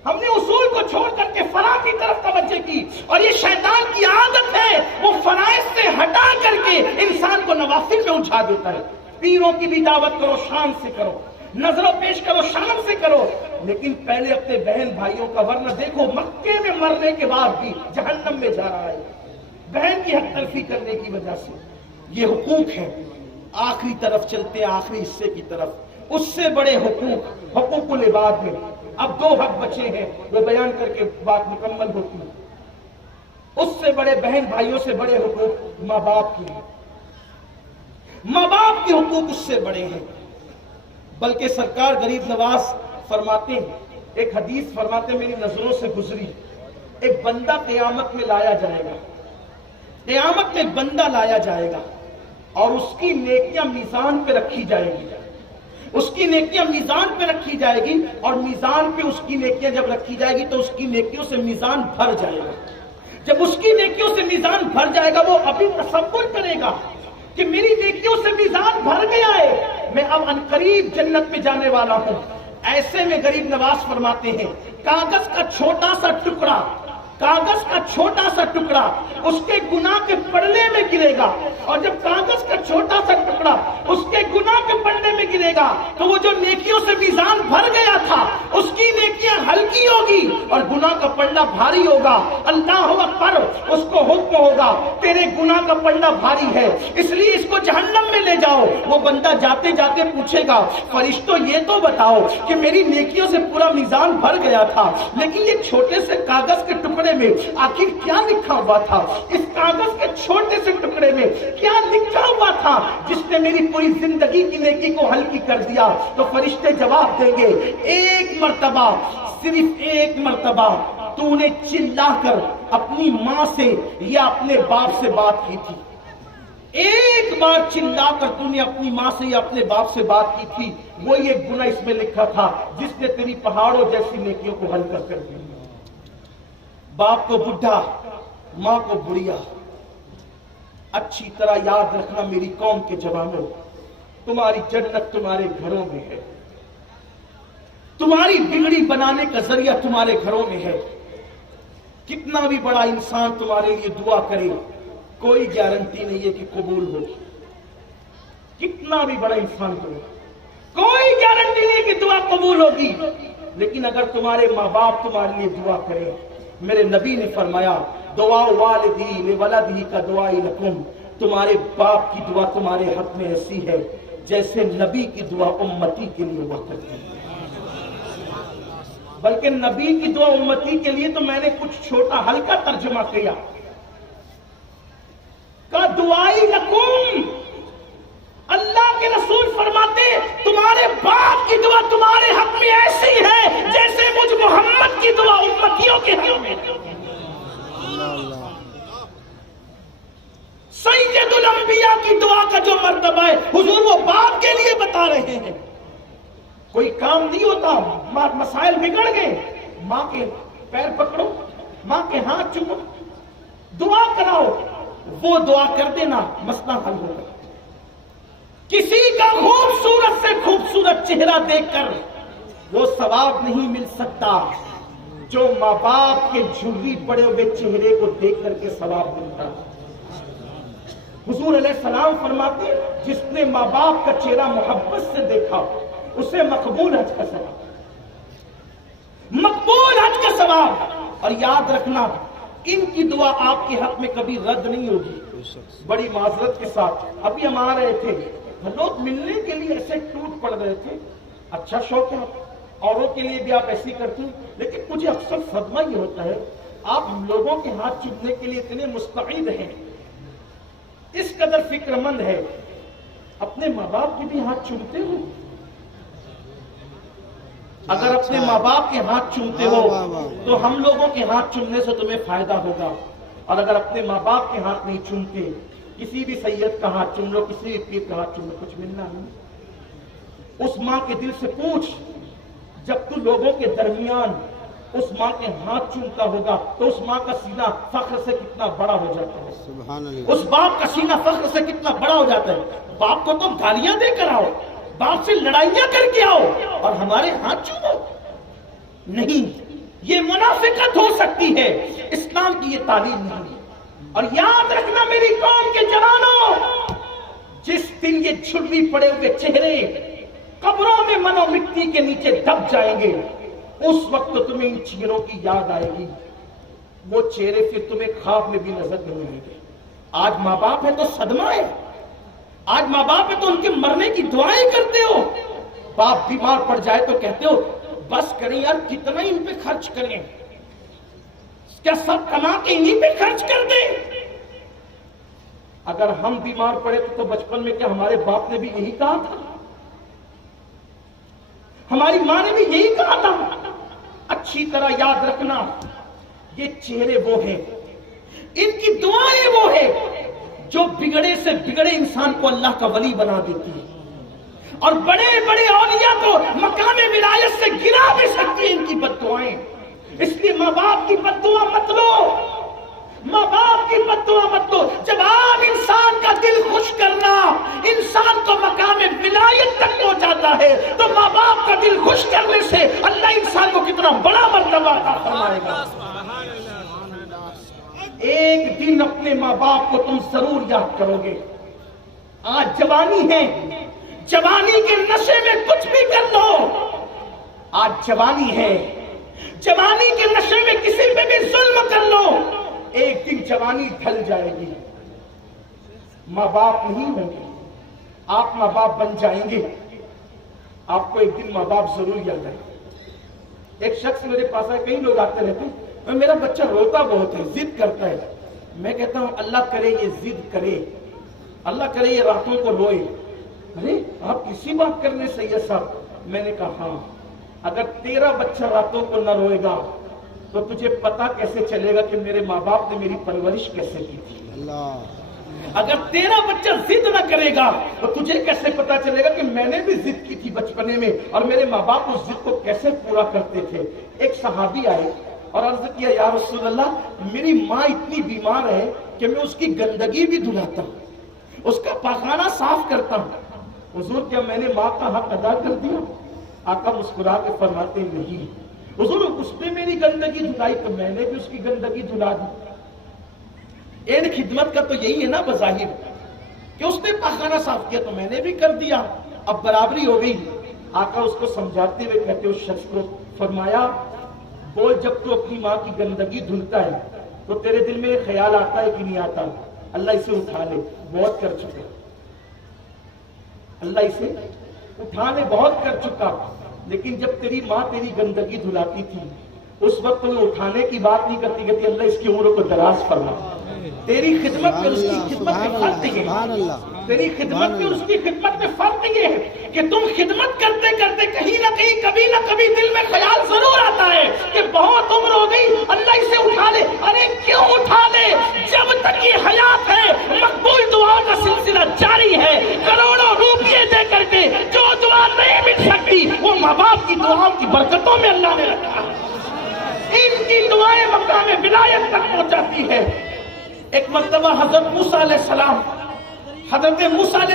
ہم نے اصول کو چھوڑ کر کے فرا کی طرف توجہ کی، اور یہ شیطان کی عادت ہے، وہ فرائض سے ہٹا کر کے انسان کو نوافل میں اٹھا دیتا ہے۔ پیروں کی بھی دعوت کرو، شان سے کرو، نظر و پیش کرو، شان سے کرو، لیکن پہلے اپنے بہن بھائیوں کا، ورنہ دیکھو مکے میں مرنے کے بعد بھی جہنم میں جا رہا ہے بہن کی حق تلفی کرنے کی وجہ سے۔ یہ حقوق ہیں۔ آخری طرف چلتے ہیں، آخری حصے کی طرف، اس سے بڑے حقوق، حقوق العباد میں اب 2 حق بچے ہیں، وہ بیان کر کے بات مکمل ہوتی ہے۔ اس سے بڑے، بہن بھائیوں سے بڑے حقوق ماں باپ کے ہیں، ماں باپ کے حقوق اس سے بڑے ہیں۔ بلکہ سرکار غریب نواز فرماتے ہیں، ایک حدیث فرماتے ہیں، میری نظروں سے گزری، ایک بندہ قیامت میں لایا جائے گا، قیامت میں ایک بندہ لایا جائے گا، اور اس کی نیکیاں میزان پہ رکھی جائے گی، اس کی نیکیاں میزان پہ رکھی جائے گی، اور میزان پہ اس کی نیکیاں جب رکھی جائے گی تو اس کی نیکیوں سے میزان بھر جائے گا۔ جب اس کی نیکیوں سے میزان بھر جائے گا، وہ ابھی تصور کرے گا کہ میری نیکیوں سے میزان بھر گیا ہے، میں اب عنقریب جنت میں جانے والا ہوں۔ ایسے میں غریب نواز فرماتے ہیں، کاغذ کا چھوٹا سا ٹکڑا، کاغذ کا چھوٹا سا ٹکڑا اس کے گناہ کے پڑنے میں گرے گا، اور جب کاغذ کا چھوٹا سا ٹکڑا اس کے گناہ کے پڑنے میں گرے گا تو وہ جو نیکیوں سے میزان بھر گیا تھا اس کی نیکیاں ہلکی ہوگی اور گناہ کا پڑنا بھاری ہوگا۔ اللہ اکبر، اس کو حکم ہوگا تیرے گناہ کا پڑنا بھاری ہے، اس لیے اس کو جہنم میں لے جاؤ۔ وہ بندہ جاتے جاتے پوچھے گا، فرشتوں یہ تو بتاؤ کہ میری نیکیوں سے پورا میزان بھر گیا تھا، لیکن یہ چھوٹے سے کاغذ کے ٹکڑے میں آخر کیا لکھا ہوا تھا؟ اس کاغذ کے چھوٹے سے ٹکڑے میں کیا لکھا ہوا تھا جس نے میری پوری زندگی کی نیکی کو ہلکی کر دیا؟ تو فرشتے جواب دیں گے، ایک مرتبہ، صرف ایک مرتبہ تو نے چلا کر اپنی ماں سے یا اپنے باپ سے بات کی تھی، ایک بار چلا کر تو نے اپنی ماں سے یا اپنے باپ سے بات کی تھی، وہی ایک گناہ اس میں لکھا تھا جس نے تیری پہاڑوں جیسی نیکیوں کو ہلکا کر دیا۔ باپ کو بڈھا، ماں کو بڑھیا۔ اچھی طرح یاد رکھنا میری قوم کے جوانوں، تمہاری جنت تمہارے گھروں میں ہے، تمہاری بگڑی بنانے کا ذریعہ تمہارے گھروں میں ہے۔ کتنا بھی بڑا انسان تمہارے لیے دعا کرے، کوئی گارنٹی نہیں ہے کہ قبول ہوگی۔ کتنا بھی بڑا انسان کرے، کوئی گارنٹی نہیں کہ دعا قبول ہوگی، لیکن اگر تمہارے ماں باپ تمہارے لیے دعا کرے، میرے نبی نے فرمایا، دعا والدی لولدی کا دعائی لکم، تمہارے باپ کی دعا تمہارے حق میں ایسی ہے جیسے نبی کی دعا امتی کے لیے ہوا کرتی ہے۔ بلکہ نبی کی دعا امتی کے لیے تو میں نے کچھ چھوٹا ہلکا ترجمہ کیا، کا دعائی لکم، اللہ کے رسول فرماتے تمہارے باپ کی دعا تمہارے حق میں ایسی ہے جیسے مجھ محمد کی دعا امتیوں کے حق میں۔ سید الانبیاء کی دعا کا جو مرتبہ ہے حضور وہ باپ کے لیے بتا رہے ہیں۔ کوئی کام نہیں ہوتا، مسائل بگڑ گئے، ماں کے پیر پکڑو، ماں کے ہاتھ چومو، دعا کراؤ، وہ دعا کر دینا، مسئلہ حل ہوگا۔ کسی کا خوبصورت سے خوبصورت چہرہ دیکھ کر وہ ثواب نہیں مل سکتا جو ماں باپ کے جھری پڑے ہوئے چہرے کو دیکھ کر کے ثواب ملتا. حضور علیہ السلام فرماتے جس نے ماں باپ کا چہرہ محبت سے دیکھا اسے مقبول حج کا ثواب، مقبول حج کا ثواب. اور یاد رکھنا ان کی دعا آپ کے حق میں کبھی رد نہیں ہوگی. بڑی معذرت کے ساتھ ابھی ہم آ رہے تھے، لوگ ملنے کے لیے ایسے ٹوٹ پڑ رہے تھے. اچھا شوق ہے اوروں کے لیے بھی آپ ایسے ہی کرتے ہیں، لیکن مجھے اکثر صدمہ یہ ہوتا ہے آپ لوگوں کے ہاتھ چومنے کے لیے اتنے مستعد ہیں، اس قدر فکر مند ہے، اپنے ماں باپ کے بھی ہاتھ چومتے ہو؟ اگر اپنے ماں باپ کے ہاتھ چومتے ہو تو ہم لوگوں کے ہاتھ چومنے سے تمہیں فائدہ ہوگا. اور اگر اپنے ماں باپ کے ہاتھ نہیں چومتے، کسی بھی سید کا ہاتھ چوم لو، کسی بھی پیر کا ہاتھ چوم لو، کچھ ملنا نہیں. اس ماں کے دل سے پوچھ، جب تو لوگوں کے درمیان اس ماں کے ہاتھ چومتا ہوگا تو اس ماں کا سینہ فخر سے کتنا بڑا ہو جاتا ہے. سبحان اللہ. اس باپ کا سینہ فخر سے کتنا بڑا ہو جاتا ہے. باپ کو تم گالیاں دے کر آؤ، باپ سے لڑائیاں کر کے آؤ اور ہمارے ہاتھ چومو؟ نہیں، یہ منافقت ہو سکتی ہے، اسلام کی یہ تعلیم نہیں. اور یاد رکھنا میری قوم کے جوانوں، جس دن یہ جھری پڑے ہوئے چہرے قبروں میں منو مٹی کے نیچے دب جائیں گے، اس وقت تمہیں ان چہروں کی یاد آئے گی. وہ چہرے پھر تمہیں خواب میں بھی نظر نہیں آئیں گے. آج ماں باپ ہے تو صدمہ ہے، آج ماں باپ ہے تو ان کے مرنے کی دعائیں کرتے ہو. باپ بیمار پڑ جائے تو کہتے ہو بس کریں یار، کتنا ہی ان پہ خرچ کریں، کیا سب کما کے انہیں پہ خرچ کر دیں؟ اگر ہم بیمار پڑے تو بچپن میں کیا ہمارے باپ نے بھی یہی کہا تھا؟ ہماری ماں نے بھی یہی کہا تھا؟ اچھی طرح یاد رکھنا، یہ چہرے وہ ہیں، ان کی دعائیں وہ ہیں جو بگڑے سے بگڑے انسان کو اللہ کا ولی بنا دیتی ہے، اور بڑے بڑے اولیاء کو مقام ولایت سے گرا بھی سکتی ہیں ان کی بد دعائیں. اس لیے ماں باپ کی بد دعا مت لو، ماں باپ کی بد دعا مت لو. جب آپ انسان کا دل خوش کرنا انسان کو مقام ولایت تک پہنچاتا ہے تو ماں باپ کا دل خوش کرنے سے اللہ انسان کو کتنا بڑا مرتبہ عطا فرمائے گا. ایک دن اپنے ماں باپ کو تم ضرور یاد کرو گے. آج جوانی ہے، جوانی کے نشے میں کچھ بھی کر لو. آج جوانی ہے، جوانی کے نشے میں کسی پہ بھی ظلم کر لو، ایک دن جوانی ڈھل جائے گی. ماں باپ نہیں ہوں گے، آپ ماں باپ بن جائیں گے. آپ کو ایک دن ماں باپ ضرور یاد آئے. ایک شخص میرے پاس آئے، کئی لوگ آتے رہتے ہیں، میرا بچہ روتا بہت ہے، ضد کرتا ہے. میں کہتا ہوں اللہ کرے یہ ضد کرے، اللہ کرے یہ راتوں کو روئے. ارے آپ کسی بات کرنے سے یہ سب؟ میں نے کہا ہاں، اگر تیرا بچہ راتوں کو نہ روئے گا تو تجھے پتا کیسے چلے گا کہ میرے ماں باپ نے میری پرورش کیسے کی تھی. اگر تیرا بچہ ضد نہ کرے گا تو تجھے کیسے پتا چلے گا کہ میں نے بھی ضد کی تھی بچپنے میں اور میرے ماں باپ اس ضد کو کیسے پورا کرتے تھے. ایک صحابی آئے اور عرض کیا یا رسول اللہ، میری ماں اتنی بیمار ہے کہ میں اس کی گندگی بھی دھلاتا ہوں، اس کا پاخانہ صاف کرتا ہوں. حضور کیا میں نے ماں کا حق ادا کر دیا؟ آقا مسکرا کے فرماتے نہیں. حضور اس نے میری گندگی دھلائی تو میں نے بھی اس کی گندگی دھلا دی. این خدمت کا تو یہی ہے نا بظاہر، کہ اس نے پاخانہ صاف کیا تو میں نے بھی کر دیا، اب برابری ہو گئی. آقا اس کو سمجھاتے ہوئے کہتے اس شخص کو فرمایا بول، جب تو اپنی ماں کی گندگی دھلتا ہے تو تیرے دل میں خیال آتا ہے کہ نہیں آتا اللہ اسے اٹھا لے، بہت کر چکا، اللہ اسے اٹھا لے، بہت کر چکا. لیکن جب تیری ماں تیری گندگی دھلاتی تھی اس وقت وہ اٹھانے کی بات نہیں کرتی، کہتی اللہ اس کی عمروں کو دراز فرما. تیری خدمت میں اس کی خدمت میں فرق یہ ہے، تیری خدمت میں اس کی خدمت میں فرق یہ ہے کہ تم خدمت کرتے کرتے کہیں نہ کہیں کبھی نہ کبھی دل میں خیال ضرور آتا ہے کہ بہت عمر ہو گئی اللہ اسے اٹھا لے. ارے کیوں اٹھا لے؟ جب تک یہ حیات ہے مقبول دعا کا سلسلہ جاری ہے. کروڑوں روپیے دے کر کے جو دعا نہیں مل سکتی وہ ماں باپ کی دعاؤں کی برکتوں میں اللہ نے رکھا. ان کی دعائیں مقام ولایت تک پہنچاتی ہے. ایک مرتبہ حضرت موسیٰ علیہ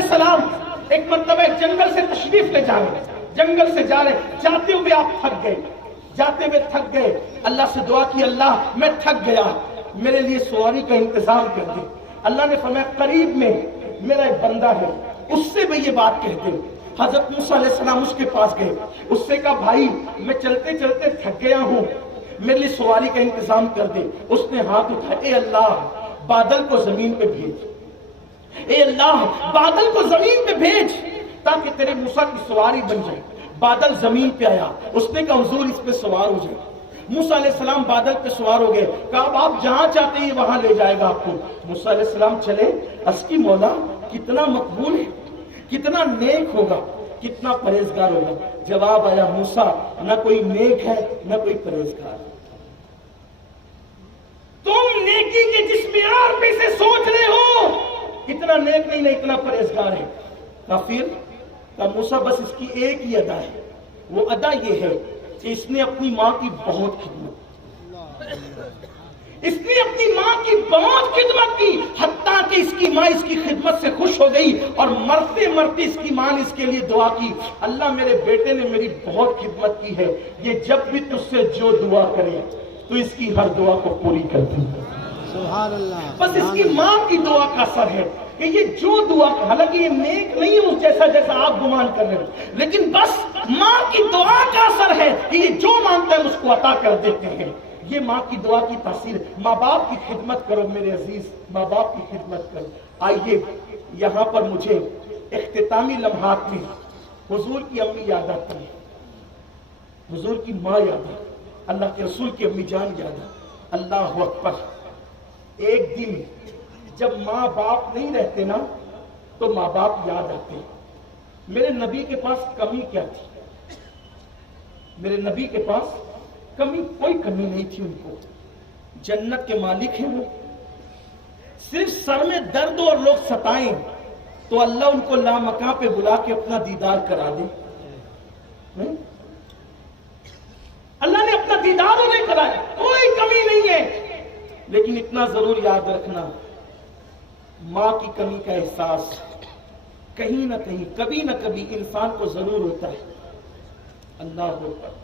السلام ایک مرتبہ ایک جنگل سے تشریف لے جا رہے جنگل سے جا رہے، جاتے ہوئے آپ تھک گئے، جاتے ہوئے تھک گئے، اللہ سے دعا کی اللہ میں تھک گیا، میرے لیے سواری کا انتظام کر دے۔ اللہ نے فرمایا قریب میں میرا ایک بندہ ہے، اس سے میں یہ بات کہہ دے۔ حضرت موسیٰ علیہ السلام اس کے پاس گئے، اس سے کہا بھائی میں چلتے چلتے تھک گیا ہوں، میرے لیے سواری کا انتظام کر دے۔ اس نے ہاتھ اٹھایا، اے اللہ بادل کو زمین پہ بھیج، اے اللہ بادل کو زمین پہ بھیج تاکہ تیرے موسیٰ کی سواری بن جائے۔ بادل زمین پہ آیا، اس نے کہا حضور اس پہ سوار ہو جائے۔ موسیٰ علیہ السلام بادل پہ سوار ہو گئے، کہا اب آپ جہاں چاہتے ہیں وہاں لے جائے گا آپ کو۔ موسیٰ علیہ السلام چلے، اس کی مولا کتنا مقبول ہے، کتنا نیک ہوگا، کتنا پرہیزگار ہوگا۔ جواب آیا موسیٰ نہ کوئی نیک ہے نہ کوئی پرہیزگار، تم نیکی کے جس معیار پہ سے سوچ رہے ہو اتنا نیک نہیں ہے، اتنا پرہیزگار ہے۔ کافر کہا موسیٰ بس اس کی ایک ہی ادا ہے، وہ ادا یہ ہے کہ اس نے اپنی ماں کی بہت خدمت، اس نے اپنی ماں کی بہت خدمت کی، حتیٰ کہ اس کی ماں اس کی خدمت سے خوش ہو گئی اور مرتے مرتے اس کی ماں نے اس کے لیے دعا کی، اللہ میرے بیٹے نے میری بہت خدمت کی ہے، یہ جب بھی تجھ سے جو دعا کرے تو اس کی ہر دعا کو پوری کر دے۔ سبحان اللہ۔ بس اس کی ماں کی دعا کا اثر ہے کہ یہ جو دعا، حالانکہ یہ نیک نہیں ہے اس جیسا جیسا آپ گمان کر رہے ہیں، لیکن بس ماں کی دعا کا اثر ہے کہ یہ جو مانگتا ہے اس کو عطا کر دیتے ہیں۔ یہ ماں کی دعا کی تاثیر ہے۔ ماں باپ کی خدمت کرو میرے عزیز، ماں باپ کی خدمت کرو۔ آئیے یہاں پر مجھے اختتامی لمحات میں حضور کی امی یاد آتی ہے، حضور کی ماں یاد آتی، اللہ کے رسول کی امی جان یاد آتی۔ اللہ اکبر۔ ایک دن جب ماں باپ نہیں رہتے نا تو ماں باپ یاد آتے ہیں۔ میرے نبی کے پاس کمی کیا تھی؟ میرے نبی کے پاس کمی کوئی کمی نہیں تھی، ان کو جنت کے مالک ہیں وہ، صرف سر میں درد اور لوگ ستائیں تو اللہ ان کو لامکاں پہ بلا کے اپنا دیدار کرا دے۔ اللہ نے اپنا دیدار انہیں کرایا، کوئی کمی نہیں ہے، لیکن اتنا ضرور یاد رکھنا ماں کی کمی کا احساس کہیں نہ کہیں کبھی نہ کبھی انسان کو ضرور ہوتا ہے۔ اللہ اکبر۔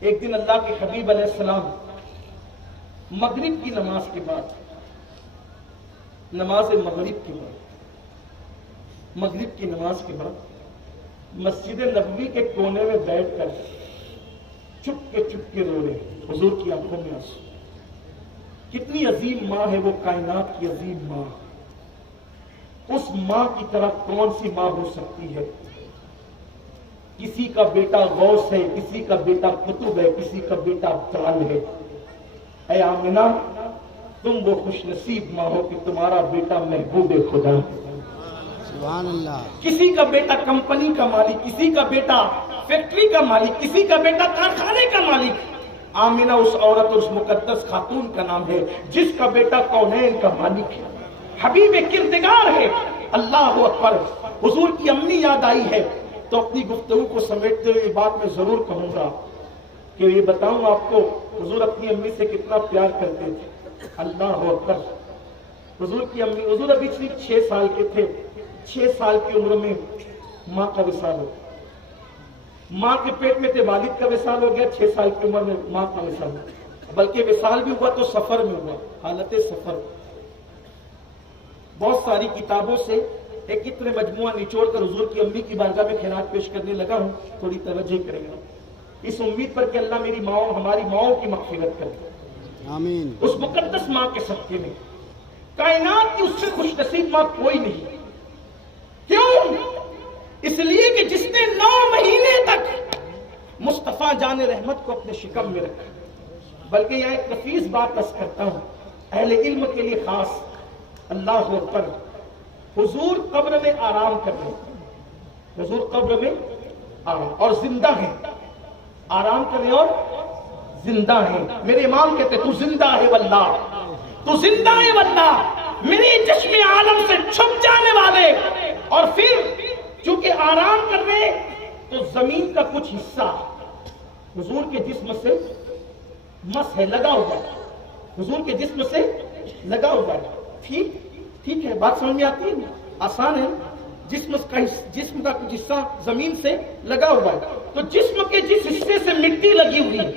ایک دن اللہ کے حبیب علیہ السلام مغرب کی نماز کے بعد، نماز مغرب کے بعد، مغرب کی نماز کے بعد مسجد نبوی کے کونے میں بیٹھ کر چپ کے رو رہے، حضور کی آنکھوں میں آنسو۔ کتنی عظیم ماں ہے وہ، کائنات کی عظیم ماں۔ اس ماں کی طرح کون سی ماں ہو سکتی ہے؟ کسی کا بیٹا غوث ہے، کسی کا بیٹا قطب ہے، کسی کا بیٹا عبدال ہے۔ اے آمنہ تم وہ خوش نصیب ماں ہو کہ تمہارا بیٹا محبوب خدا ہے۔ سبحان اللہ۔ کسی کا بیٹا کمپنی کا مالک، کسی کا بیٹا فیکٹری کا مالک، کسی کا بیٹا کارخانے کا مالک۔ آمنہ اس عورت اور اس مقدس خاتون کا نام ہے جس کا بیٹا کونین کا مالک ہے، حبیب کردگار ہے۔ اللہ اکبر۔ حضور کی امی یاد آئی ہے تو اپنی گفتگو کو سمیٹتے ہوئے یہ بات میں ضرور کہوں گا کہ یہ بتاؤں آپ کو حضور اپنی امی سے کتنا پیار کرتے تھے۔ اللہ اکبر۔ حضور کی امی، حضور ابھی صرف 6 سال کے تھے، 6 سال کی عمر میں ماں کا وصال ہو گیا۔ ماں کے پیٹ میں تھے، والد کا وصال ہو گیا، 6 سال کی عمر میں ماں کا وصال ہو گیا، بلکہ وصال بھی ہوا تو سفر میں ہوا، حالت سفر۔ بہت ساری کتابوں سے ایک اتنے مجموعہ نچوڑ کر حضور کی امی کی بارگاہ میں خیرات پیش کرنے لگا ہوں، تھوڑی توجہ کریں گا اس امید پر کہ اللہ میری ماں، ہماری ماؤں کی مغفرت کرے آمین۔ اس مقدس ماں کے صدقے میں۔ کائنات کی اس سے خوش نصیب ماں کوئی نہیں۔ کیوں؟ اس لیے کہ جس نے 9 مہینے تک مصطفیٰ جان رحمت کو اپنے شکم میں رکھا۔ بلکہ یہاں ایک نفیس بات عرض کرتا ہوں اہل علم کے لیے خاص۔ اللہ اکبر۔ حضور قبر میں آرام کر رہے ہیں، حضور قبر میں آرام اور زندہ ہیں، آرام کر رہے اور زندہ ہیں۔ میرے امام کہتے تو زندہ ہے واللہ، تو زندہ ہے واللہ، میری چشم عالم سے چھپ جانے والے۔ اور پھر چونکہ آرام کر رہے تو زمین کا کچھ حصہ حضور کے جسم سے مس ہے، لگا ہوا ہے، حضور کے جسم سے لگا ہوا ہے۔ ٹھیک ہے، بات سمجھ میں آتی ہے؟ آسان ہے۔ جسم کا کچھ حصہ زمین سے لگا ہوا ہے، تو جسم کے جس حصے سے مٹی لگی ہوئی ہے،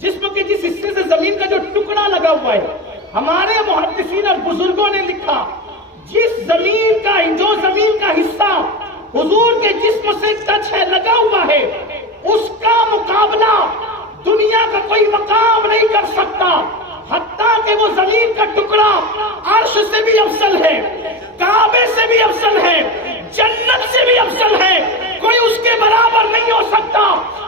جسم کے جس حصے سے زمین کا جو ٹکڑا لگا ہوا ہے، ہمارے محدثین اور بزرگوں نے لکھا جو زمین کا حصہ حضور کے جسم سے ٹچ ہے، لگا ہوا ہے، اس کا مقابلہ دنیا کا کوئی مقام نہیں کر سکتا، حتیٰ کہ وہ زمین کا ٹکڑا عرش سے بھی افضل ہے، کعبے سے بھی افضل ہے، جنت سے بھی افضل ہے، کوئی اس کے برابر نہیں ہو سکتا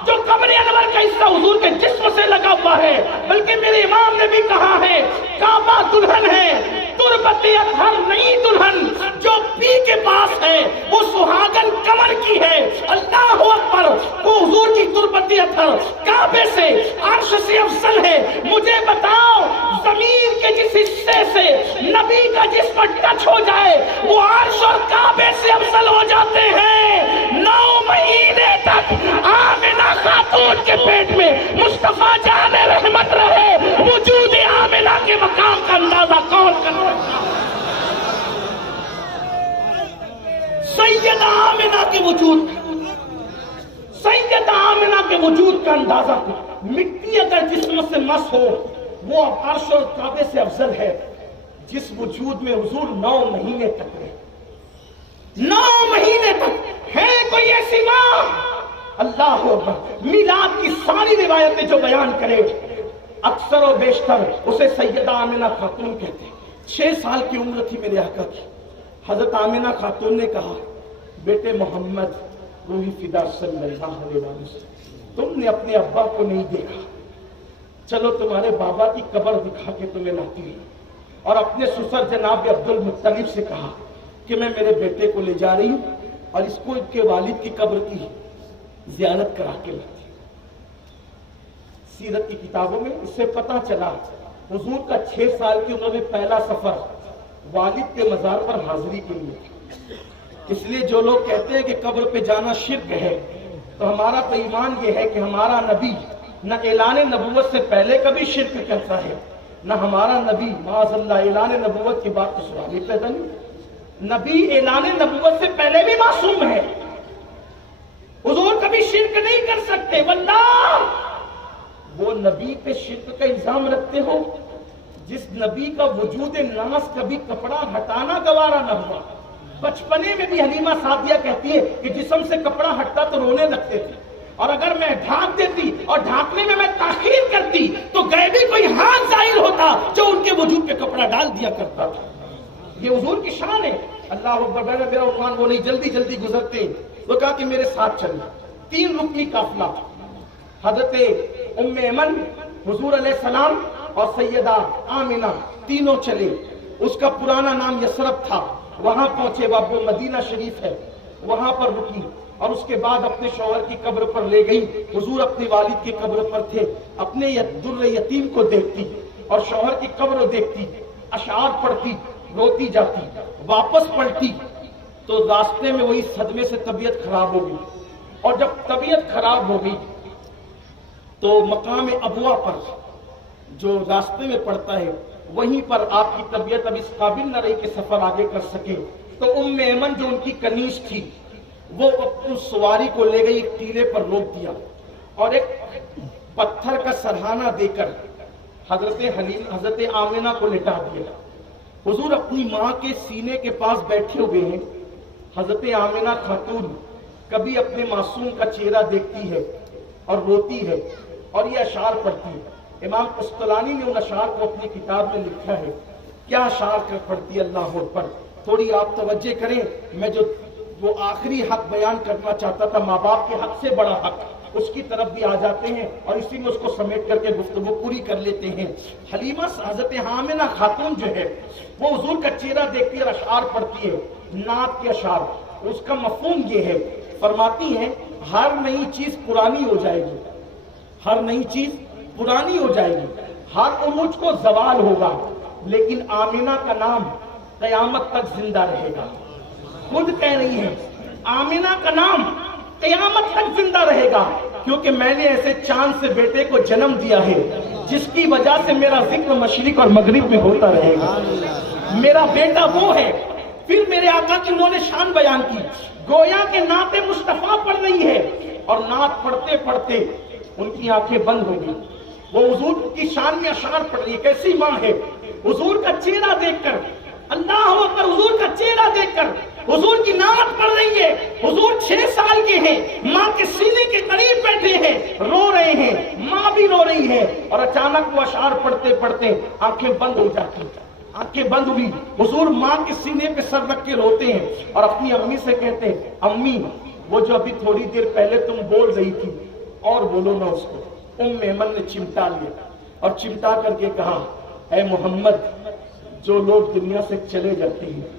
جو قمر انور کا حصہ حضور کے جسم سے لگا ہوا ہے۔ بلکہ میرے امام نے بھی کہا ہے کعبہ دلہن ہے، تربت اطہر نہیں دلہن، جو پی کے پاس ہے وہ سہاگن کمر کی ہے۔ اللہ اکبر، کو حضور کی تربت اطہر کعبے سے عرش سے افضل ہے۔ مجھے بتاؤ زمین کے جس حصے سے نبی کا جسم ٹچ ہو جائے وہ عرش اور کعبے سے افضل ہو جاتے ہیں۔ 9 مہینے تک آمنہ خاتون کے پیٹ میں مصطفیٰ جان رحمت رہے، وجود آمنہ کے مقام کا اندازہ کون کر سکتا؟ سیدہ آمنہ کے وجود، سیدہ آمنہ کے وجود کا اندازہ، مٹی اگر جسم سے مس ہو وہ عرش اور کعبے سے افضل ہے۔ جس وجود میں حضور 9 مہینے تک رہے، 9 مہینے تک ہے کوئی ایسی ماں؟ اللہ اکبر، میلاد کی ساری روایتیں جو بیان کرے اکثر و بیشتر اسے سیدہ آمنہ خاتون کہتے ہیں۔ 6 سال کی عمر تھی میرے آقا کی۔ حضرت آمنہ خاتون نے کہا بیٹے محمد روحی فدا صلی اللہ علیہ وسلم، تم نے اپنے ابا کو نہیں دیکھا، چلو تمہارے بابا کی قبر دکھا کے تمہیں لاتی ہوں۔ اور اپنے سسر جناب عبد المطلب سے کہا کہ میں میرے بیٹے کو لے جا رہی ہوں اور اس کو ان کے والد کی قبر کی زیارت کرا کے لاتی ہوں۔ سیرت کی کتابوں میں اس سے پتہ چلا حضور کا 6 سال کی عمر میں پہلا سفر والد کے مزار پر حاضری کے لیے۔ اس لیے جو لوگ کہتے ہیں کہ قبر پہ جانا شرک ہے، تو ہمارا تو ایمان یہ ہے کہ ہمارا نبی نہ اعلان نبوت سے پہلے کبھی شرک کرتا ہے، نہ ہمارا نبی معاذ اللہ اعلان نبوت کی بات تو سوال ہی پیدا نہیں۔ نبی اعلان نبوت سے پہلے بھی معصوم ہے، حضور کبھی شرک نہیں کر سکتے۔ واللہ وہ نبی پہ شرک کا الزام رکھتے ہو جس نبی کا وجود ناس کبھی کپڑا ہٹانا گوارا نہ ہوا۔ بچپنے میں بھی حلیمہ سعدیہ کہتی ہے کہ جسم سے کپڑا ہٹتا تو رونے لگتے تھے، اور اگر میں ڈھانک دیتی اور ڈھانکنے میں تاخیر کرتی تو غیبی کوئی ہاتھ ظاہر ہوتا جو ان کے وجود پہ کپڑا ڈال دیا کرتا تھا۔ یہ حضور کی شان ہے۔ اللہ اکبر، میرا عنوان وہ نہیں، جلدی جلدی گزرتے ہیں۔ وہ کہا کہ میرے ساتھ چلنا۔ 3 رکنی قافلہ، حضرت ام ایمن، حضور علیہ السلام اور سیدہ آمنہ تینوں چلے۔ اس کا پرانا نام یثرب تھا، وہاں پہنچے، وہ مدینہ شریف ہے، وہاں پر رکی، اور اس کے بعد اپنے شوہر کی قبر پر لے گئی۔ حضور اپنے والد کی قبر پر تھے، اپنے در یتیم کو دیکھتی اور شوہر کی قبر دیکھتی، اشعار پڑھتی، روتی جاتی، واپس پلٹی تو راستے میں وہی صدمے سے طبیعت خراب ہو گئی۔ اور جب طبیعت خراب ہو گئی تو مقام ابوا پر جو راستے میں پڑتا ہے وہیں پر آپ کی طبیعت اب اس قابل نہ رہی کہ سفر آگے کر سکے، تو ام ایمن جو ان کی کنیز تھی وہ اس سواری کو لے گئی، ایک ٹیلے پر روک دیا اور ایک پتھر کا سرہانہ دے کر حضرت آمنہ کو لٹا دیا۔ حضور اپنی ماں کے سینے کے پاس بیٹھے ہوئے ہیں۔ حضرت آمنہ خاتون کبھی اپنے معصوم کا چہرہ دیکھتی ہے اور روتی ہے اور یہ اشعار پڑھتی ہے۔ امام قسطلانی نے ان اشعار کو اپنی کتاب میں لکھا ہے۔ کیا اشعار پڑھتی ہے اللہ اکبر، تھوڑی آپ توجہ کریں۔ میں جو وہ آخری حق بیان کرنا چاہتا تھا، ماں باپ کے حق سے بڑا حق، اس کی طرف بھی آ جاتے ہیں اور اسی میں اس کو سمیٹ کر کے گفتگو پوری کر لیتے ہیں۔ حلیمہ حضرت آمنہ خاتون جو ہے وہ حضور کا چہرہ دیکھتی ہے اور اشعار پڑھتی ہے، نعت کے اشعار۔ اس کا مفہوم یہ ہے، فرماتی ہیں ہر نئی چیز پرانی ہو جائے گی، ہر نئی چیز پرانی ہو جائے گی، ہر عروج کو زوال ہوگا، لیکن آمنہ کا نام قیامت تک زندہ رہے گا۔ خود کہہ رہی ہیں آمنہ کا نام قیامت تک زندہ رہے گا، کیونکہ میں نے ایسے چاند سے بیٹے کو جنم دیا ہے جس کی وجہ سے میرا ذکر مشرق اور مغرب میں ہوتا رہے گا۔ میرا بیٹا وہ ہے، پھر میرے آقا کی انہوں نے شان بیان کی، گویا کہ نعت مصطفیٰ پڑھ رہی ہے اور نعت پڑھتے پڑھتے ان کی آنکھیں بند ہو گئی، وہ حضور کی شان میں اشعار پڑھ رہی ہے۔ کیسی ماں ہے، حضور کا چہرہ دیکھ کر، اللہ اکبر، حضور کا چہرہ دیکھ کر حضور کی نعت پڑھ رہی ہے۔ حضور 6 سال کے ہیں، ماں کے سینے کے قریب بیٹھے ہیں، رو رہے ہیں، ماں بھی رو رہی ہے، اور اچانک وہ اشعار پڑھتے پڑھتے آنکھیں بند ہو جاتی، آنکھیں بند ہوئی۔ حضور ماں کے سینے پہ سر رکھ کے روتے ہیں اور اپنی امی سے کہتے ہیں، امی وہ جو ابھی تھوڑی دیر پہلے تم بول رہی تھی اور بولو نا اس کو۔ ایمن نے چمٹا لیا اور چمٹا کر کے کہا، اے محمد، جو لوگ دنیا سے چلے جاتے ہیں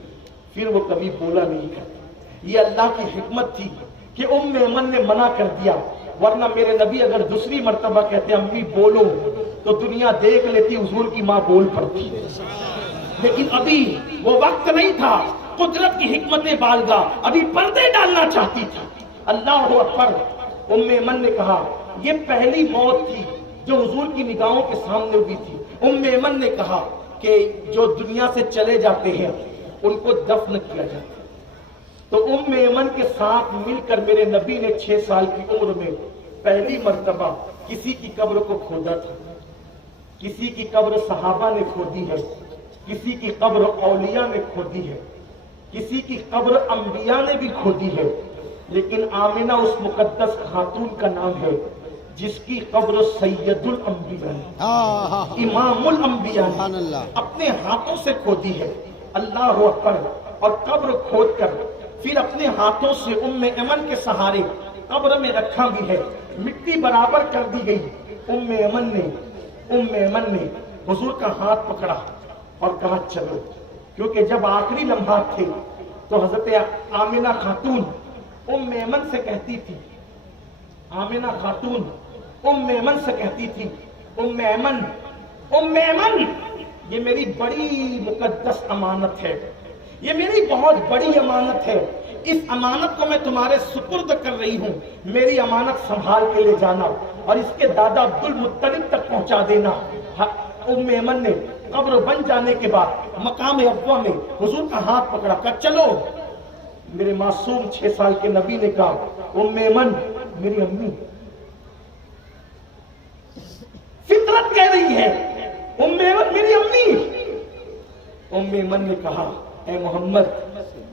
پھر وہ کبھی بولا نہیں کرتے۔ یہ اللہ کی حکمت تھی کہ ایمن نے منع کر دیا، ورنہ میرے نبی اگر دوسری مرتبہ کہتے امی بولو تو دنیا دیکھ لیتی حضور کی ماں بول پڑتی، لیکن ابھی وہ وقت نہیں تھا، قدرت کی حکمت بالغاہ ابھی پردے ڈالنا چاہتی تھی۔ اللہ اکبر۔ ایمن نے کہا، یہ پہلی موت تھی جو حضور کی نگاہوں کے سامنے ہوئی تھی۔ ایمن نے کہا کہ جو دنیا سے چلے جاتے ہیں ان کو دفن کیا جاتا ہے، تو ایمن کے ساتھ مل کر میرے نبی نے 6 سال کی عمر میں پہلی مرتبہ کسی کی قبر کو کھودا تھا۔ کسی کی قبر صحابہ نے کھودی ہے، کسی کی قبر اولیاء نے کھودی ہے، کسی کی قبر انبیاء نے بھی کھودی ہے، لیکن آمنہ اس مقدس خاتون کا نام ہے جس کی قبر سید الانبیاء نے، امام الانبیاء نے اپنے ہاتھوں سے کھودی ہے۔ اللہ اکبر۔ اور قبر کھود کر پھر اپنے ہاتھوں سے ایمن کے سہارے قبر میں رکھا بھی ہے، مٹی برابر کر دی گئی۔ ایمن نے حضور کا ہاتھ پکڑا اور کہا چلو، کیونکہ جب آخری لمحات تھے تو حضرت آمنہ خاتون ایمن سے کہتی تھی، آمنہ خاتون ایمن سے کہتی تھی، ایمن یہ میری بڑی مقدس امانت ہے، یہ میری بہت بڑی امانت ہے، اس امانت کو میں تمہارے سپرد کر رہی ہوں، میری امانت سنبھال کے لے جانا اور اس کے دادا عبد المطلب تک پہنچا دینا۔ ایمن نے قبر بن جانے کے بعد مقام ابوا میں حضور کا ہاتھ پکڑا، کہا چلو۔ میرے معصوم 6 سال کے نبی نے کہا، ایمن میری امی، فطرت کہہ رہی ہے ایمن میری امی۔ ایمن نے کہا، اے محمد،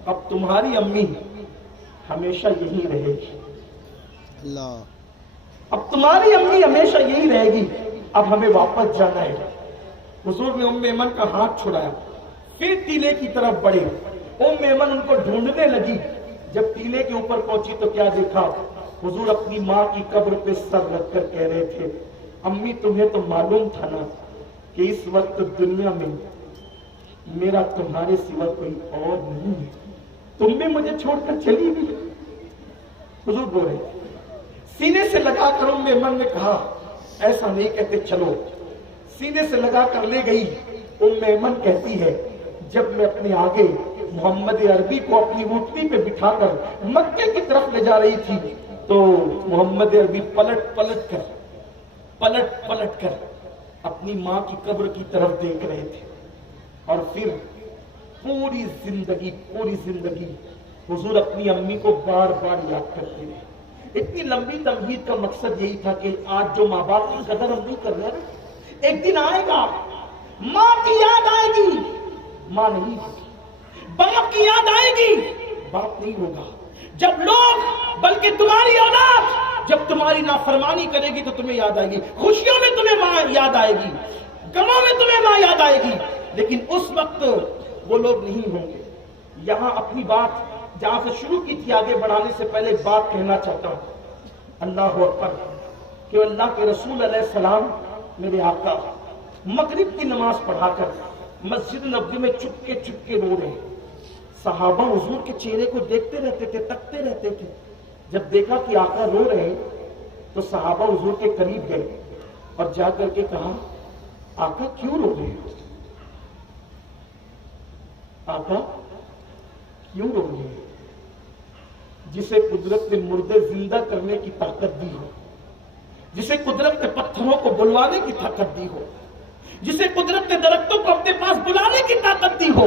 اب تمہاری امی ہمیشہ یہی رہے گی، اب تمہاری امی ہمیشہ یہی رہے گی، اب ہمیں واپس جانا ہے۔ حضور نے ایمن کا ہاتھ چھڑایا، پھر ٹیلے کی طرف بڑھے۔ ایمن ان کو ڈھونڈنے لگی، جب ٹیلے کے اوپر پہنچی تو کیا دیکھا؟ حضور اپنی ماں کی قبر پہ سر رکھ کر کہہ رہے تھے، امی تمہیں تو معلوم تھا نا کہ اس وقت دنیا میں میرا تمہارے سوا کوئی اور نہیں ہے، تم بھی مجھے چھوڑ کر چلی بھی۔ حضور بول رہے سینے سے لگا کر ایمن نے کہا، ایسا نہیں کہتے، چلو۔ سینے سے لگا کر لے گئی۔ ایمن کہتی ہے، جب میں اپنے آگے محمد عربی کو اپنی اونٹنی پہ بٹھا کر مکے کی طرف لے جا رہی تھی تو محمد عربی پلٹ پلٹ کر اپنی ماں کی قبر کی طرف دیکھ رہے تھے، اور پھر پوری زندگی حضور اپنی امی کو بار بار یاد کرتے رہے۔ اتنی لمبی تمہید کا مقصد یہی تھا کہ آج جو ماں باپ کی قدر ہم نہیں کر رہے، ایک دن آئے گا ماں کی یاد آئے گی، ماں نہیں ہوگی، باپ کی یاد آئے گی، باپ نہیں ہوگا۔ جب لوگ، بلکہ تمہاری اولاد جب تمہاری نافرمانی کرے گی تو تمہیں یاد آئے گی، خوشیوں میں تمہیں ماں یاد آئے گی، غموں میں تمہیں ماں یاد آئے گی، لیکن اس وقت وہ لوگ نہیں ہوں گے۔ یہاں اپنی بات جہاں سے شروع کی تھی آگے بڑھانے سے پہلے ایک بات کہنا چاہتا ہوں۔ اللہ اکبر، کہ اللہ کے رسول علیہ السلام میرے آقا مغرب کی نماز پڑھا کر مسجد نبوی میں چپ کے رو رہے ہیں۔ صحابہ حضور کے چہرے کو دیکھتے رہتے تھے، تکتے رہتے تھے۔ جب دیکھا کہ آقا رو رہے تو صحابہ حضور کے قریب گئے اور جا کر کے کہا، آقا کیوں رو رہے ہو؟ آقا کیوں رو رہے ہیں؟ جسے قدرت نے مردے زندہ کرنے کی طاقت دی ہو، جسے قدرت نے پتھروں کو بلوانے کی طاقت دی ہو، جسے قدرت نے درختوں کو اپنے پاس بلانے کی طاقت دی ہو،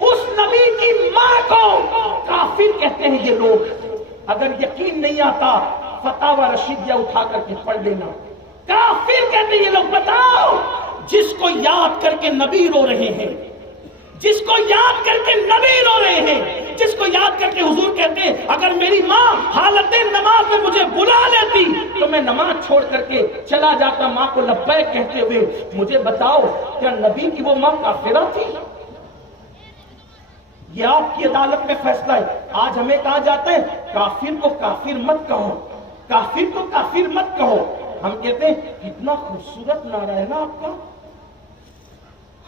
اس نبی کی ماں کو کافر کہتے ہیں یہ لوگ۔ اگر یقین نہیں آتا فتاوی رشیدیہ اٹھا کر کے پڑھ لینا، کافر کہتے ہیں یہ لوگ۔ بتاؤ، جس کو یاد کر کے نبی رو رہے ہیں، جس کو یاد کر کے نبی رو رہے ہیں، جس کو یاد کر کے حضور کہتے ہیں اگر میری ماں حالت نماز میں مجھے بلا لیتی تو میں نماز چھوڑ کر کے چلا جاتا ماں کو لبیک کہتے ہوئے، مجھے بتاؤ کیا نبی کی وہ ماں کافرہ تھی؟ یہ آپ کی عدالت میں فیصلہ ہے۔ آج ہمیں کہا جاتا ہے کافر کو کافر مت کہو، کافر کو کافر مت کہو۔ ہم کہتے ہیں کتنا خوبصورت نعرہ ہے نا آپ کا،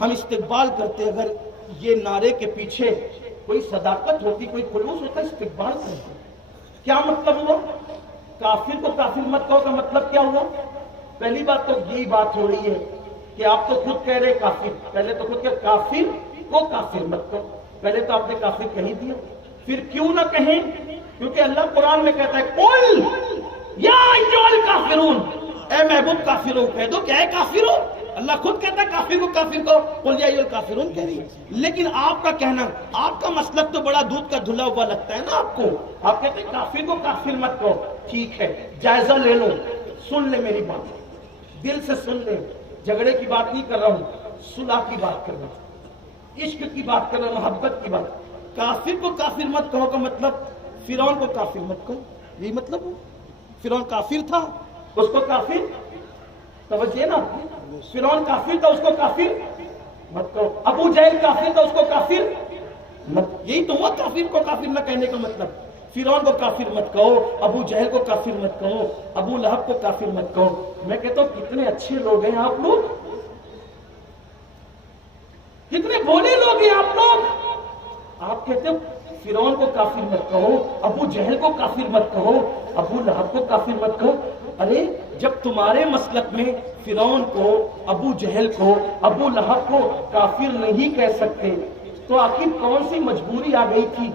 ہم استقبال کرتے۔ اگر یہ نعرے کے پیچھے کوئی صداقت ہوتی، کوئی خلوص ہوتا، استقبال کرتے۔ کیا مطلب ہوا؟ کافر کو کافر مت کہو کا مطلب کیا ہوا؟ پہلی بات تو یہی بات ہو رہی ہے کہ آپ تو خود کہہ رہے کافر، پہلے تو خود کہ کافر کو کافر مت کہو، پہلے تو آپ نے کافر کہہ دیا، پھر کیوں نہ کہیں؟ کیونکہ اللہ قرآن میں کہتا ہے قل یا ایھا الکافرون، اے محبوب کافروں کہہ دو کیا ہے کافروں۔ اللہ خود کہتا ہے کافر کو کافر کو قل یا ایھا الکافرون کہہ رہی ہے۔ لیکن آپ کا کہنا، آپ کا مسلک تو بڑا دودھ کا دھلا ہوا لگتا ہے نا آپ کو، آپ کہتے ہیں کافر کو کافر مت کہو۔ ٹھیک ہے، جائزہ لے لو، سن لے میری بات، دل سے سن لے۔ جھگڑے کی بات نہیں کر رہا ہوں، صلح کی بات کر رہا ہوں، عشق کی بات کر رہا ہوں، محبت کی بات۔ کافر کو کافر مت کہو کا مطلب فرعون کو کافر مت کہو، یہی مطلب ہو۔ فرعون کافر تھا، اس کو کافر، توجہ نا، فرعون کافر تھا، اس کو کافر مت کہو۔ ابو جہل کافر تھا، اس کو کافر مت، یہی تو ہوا کافر کو کافر نہ کہنے کا مطلب۔ فرعون کو کافر مت کہو، ابو جہل کو کافر مت کہو، ابو لہب کو کافر مت کہو۔ میں کہتا ہوں کتنے اچھے لوگ ہیں آپ لوگ، کتنے بھولے لوگ ہیں آپ لوگ۔ آپ کہتے ہو فرعون کو کافر مت کہو، ابو جہل کو کافر مت کہو، ابو لہب کو کافر مت کہو۔ ارے جب تمہارے مسلک میں فرعون کو، ابو جہل کو، ابو لہب کو کافر نہیں کہہ سکتے تو آخر کون سی مجبوری آ گئی تھی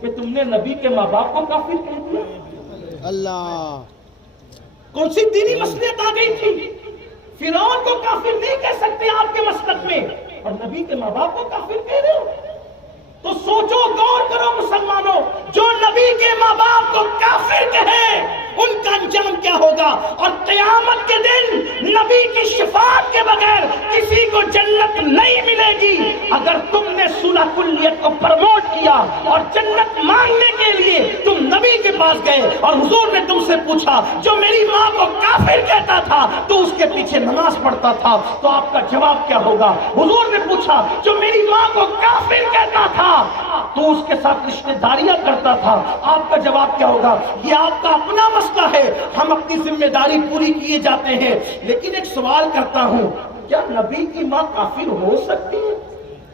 کہ تم نے نبی کے ماں باپ کو کافر کہہ دیا؟ اللہ، کون سی دینی مصلحت آ گئی تھی؟ فرعون کو کافر نہیں کہہ سکتے آپ کے مسلک میں، اور نبی کے ماں باپ کو کافر کہہ رہے ہو؟ تو سوچو، غور کرو مسلمانوں، جو نبی کے ماں باپ کو کافر کہے ان کا انجام کیا ہوگا؟ اور قیامت کے دن نبی کی شفاعت کے بغیر کسی کو جنت نہیں ملے گی۔ اگر تم نے صلح کلیت کو پروموٹ کیا اور جنت مانگنے کے لیے تم نبی کے پاس گئے اور حضور نے تم سے پوچھا جو میری ماں کو کافر کہتا تھا تو اس کے پیچھے نماز پڑھتا تھا، تو آپ کا جواب کیا ہوگا؟ حضور نے پوچھا جو میری ماں کو کافر کہتا تھا تو اس کے ساتھ رشتہ داریاں کرتا تھا، آپ کا جواب کیا ہوگا؟ یہ آپ کا اپنا مسئلہ ہے، ہم اپنی ذمہ داری پوری کیے جاتے ہیں۔ لیکن ایک سوال کرتا ہوں، کیا نبی کی ماں کافر ہو سکتی ہے؟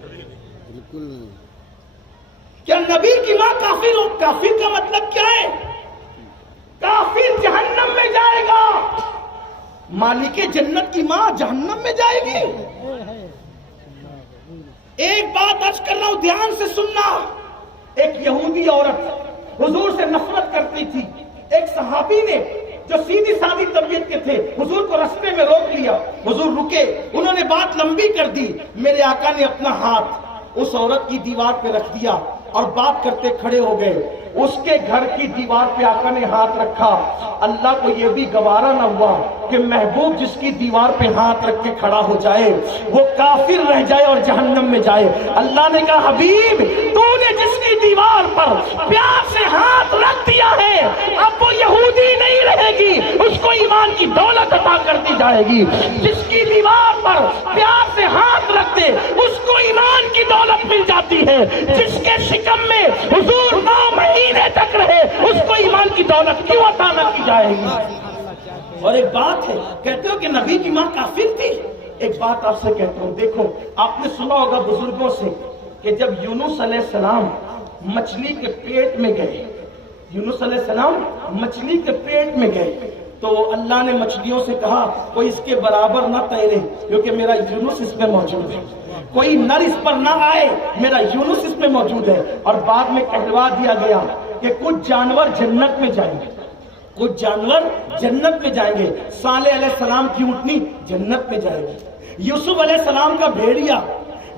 بالکل نہیں۔ کیا نبی کی ماں کافر ہو؟ کافر کا مطلب کیا ہے؟ کافر جہنم میں جائے گا، مالک جنت کی ماں جہنم میں جائے گی۔ ایک بات عرض کر رہا ہوں، دھیان سے سننا۔ ایک یہودی عورت حضور سے نفرت کرتی تھی، ایک صحابی نے جو سیدھی سادی طبیعت کے تھے حضور کو رستے میں روک لیا، حضور رکے، انہوں نے بات لمبی کر دی، میرے آقا نے اپنا ہاتھ اس عورت کی دیوار پہ رکھ دیا اور بات کرتے کھڑے ہو گئے۔ اس کے گھر کی دیوار پہ آقا نے ہاتھ رکھا، اللہ کو یہ بھی گوارا نہ ہوا کہ محبوب جس کی دیوار پہ ہاتھ رکھ کے کھڑا ہو جائے وہ کافر رہ جائے اور جہنم میں جائے۔ اللہ نے کہا حبیب تو نے جس کی دیوار پر پیار سے ہاتھ رکھ دیا ہے اب وہ یہودی نہیں رہے گی، اس کو ایمان کی دولت عطا کر دی جائے گی۔ جس کی دیوار پر پیار سے ہاتھ رکھ دے اس کو ایمان کی دولت مل جاتی ہے، جس کے شکم میں حضور 9 مہینے تک رہے اس کو ایمان کی دولت کیوں عطا نہ کی جائے گی؟ اور ایک بات ہے، کہتے ہو کہ نبی کی ماں کافر تھی، ایک بات آپ سے کہتا ہوں، دیکھو آپ نے سنا ہوگا بزرگوں سے کہ جب یونس علیہ السلام مچھلی کے پیٹ میں گئے، یونس علیہ السلام مچھلی کے پیٹ میں گئے تو اللہ نے مچھلیوں سے کہا کوئی اس کے برابر نہ تیرے کیونکہ میرا یونس اس میں موجود ہے، کوئی نر اس پر نہ آئے میرا یونس اس میں موجود ہے۔ اور بعد میں کہلوا دیا گیا کہ کچھ جانور جنت میں جائیں گے، کچھ جانور جنت میں جائیں گے، صالح علیہ السلام کی اونٹنی جنت میں جائے گی، یوسف علیہ السلام کا بھیڑیا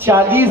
40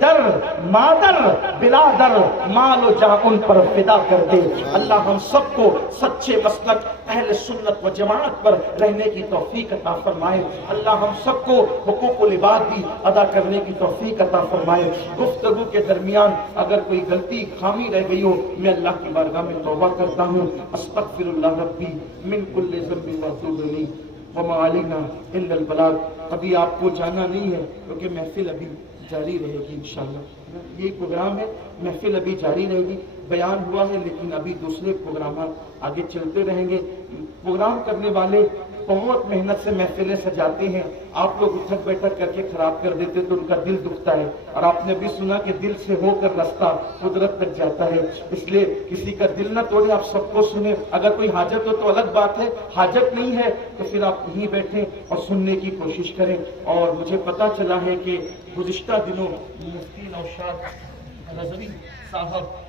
در مادر بلادر مال و جاں ان پر فدا کر دے۔ اللہ ہم سب کو سچے مسلک اہل سنت و جماعت پر رہنے کی توفیق عطا فرمائے۔ اللہ ہم سب کو حقوق العباد بھی ادا کرنے کی توفیق عطا فرمائے۔ گفتگو کے درمیان اگر کوئی غلطی خامی رہ گئی ہو، میں اللہ کی بارگاہ میں توبہ کرتا ہوں۔ استغفر اللہ ربی من کل ذنب واتوب الیہ وما علینا الا البلاغ۔ ابھی آپ کو جانا نہیں ہے کیونکہ محفل ابھی جاری رہے گی انشاءاللہ۔ یہ پروگرام ہے، محفل ابھی جاری رہے گی، بیان ہوا ہے لیکن ابھی دوسرے پروگرامات آگے چلتے رہیں گے۔ پروگرام کرنے والے بہت محنت سے محفلیں سجاتے ہیں، آپ لوگ اٹھک بیٹھک کر کے خراب کر دیتے تو ان کا دل دکھتا ہے، اور آپ نے بھی سنا کہ دل سے ہو کر رستہ قدرت تک جاتا ہے۔ اس لیے کسی کا دل نہ توڑے، آپ سب کو سنیں۔ اگر کوئی حاجت ہو تو الگ بات ہے، حاجت نہیں ہے تو پھر آپ یہیں بیٹھیں اور سننے کی کوشش کریں۔ اور مجھے پتا چلا ہے کہ گزشتہ دنوں مفتی نوشاد رضوی صاحب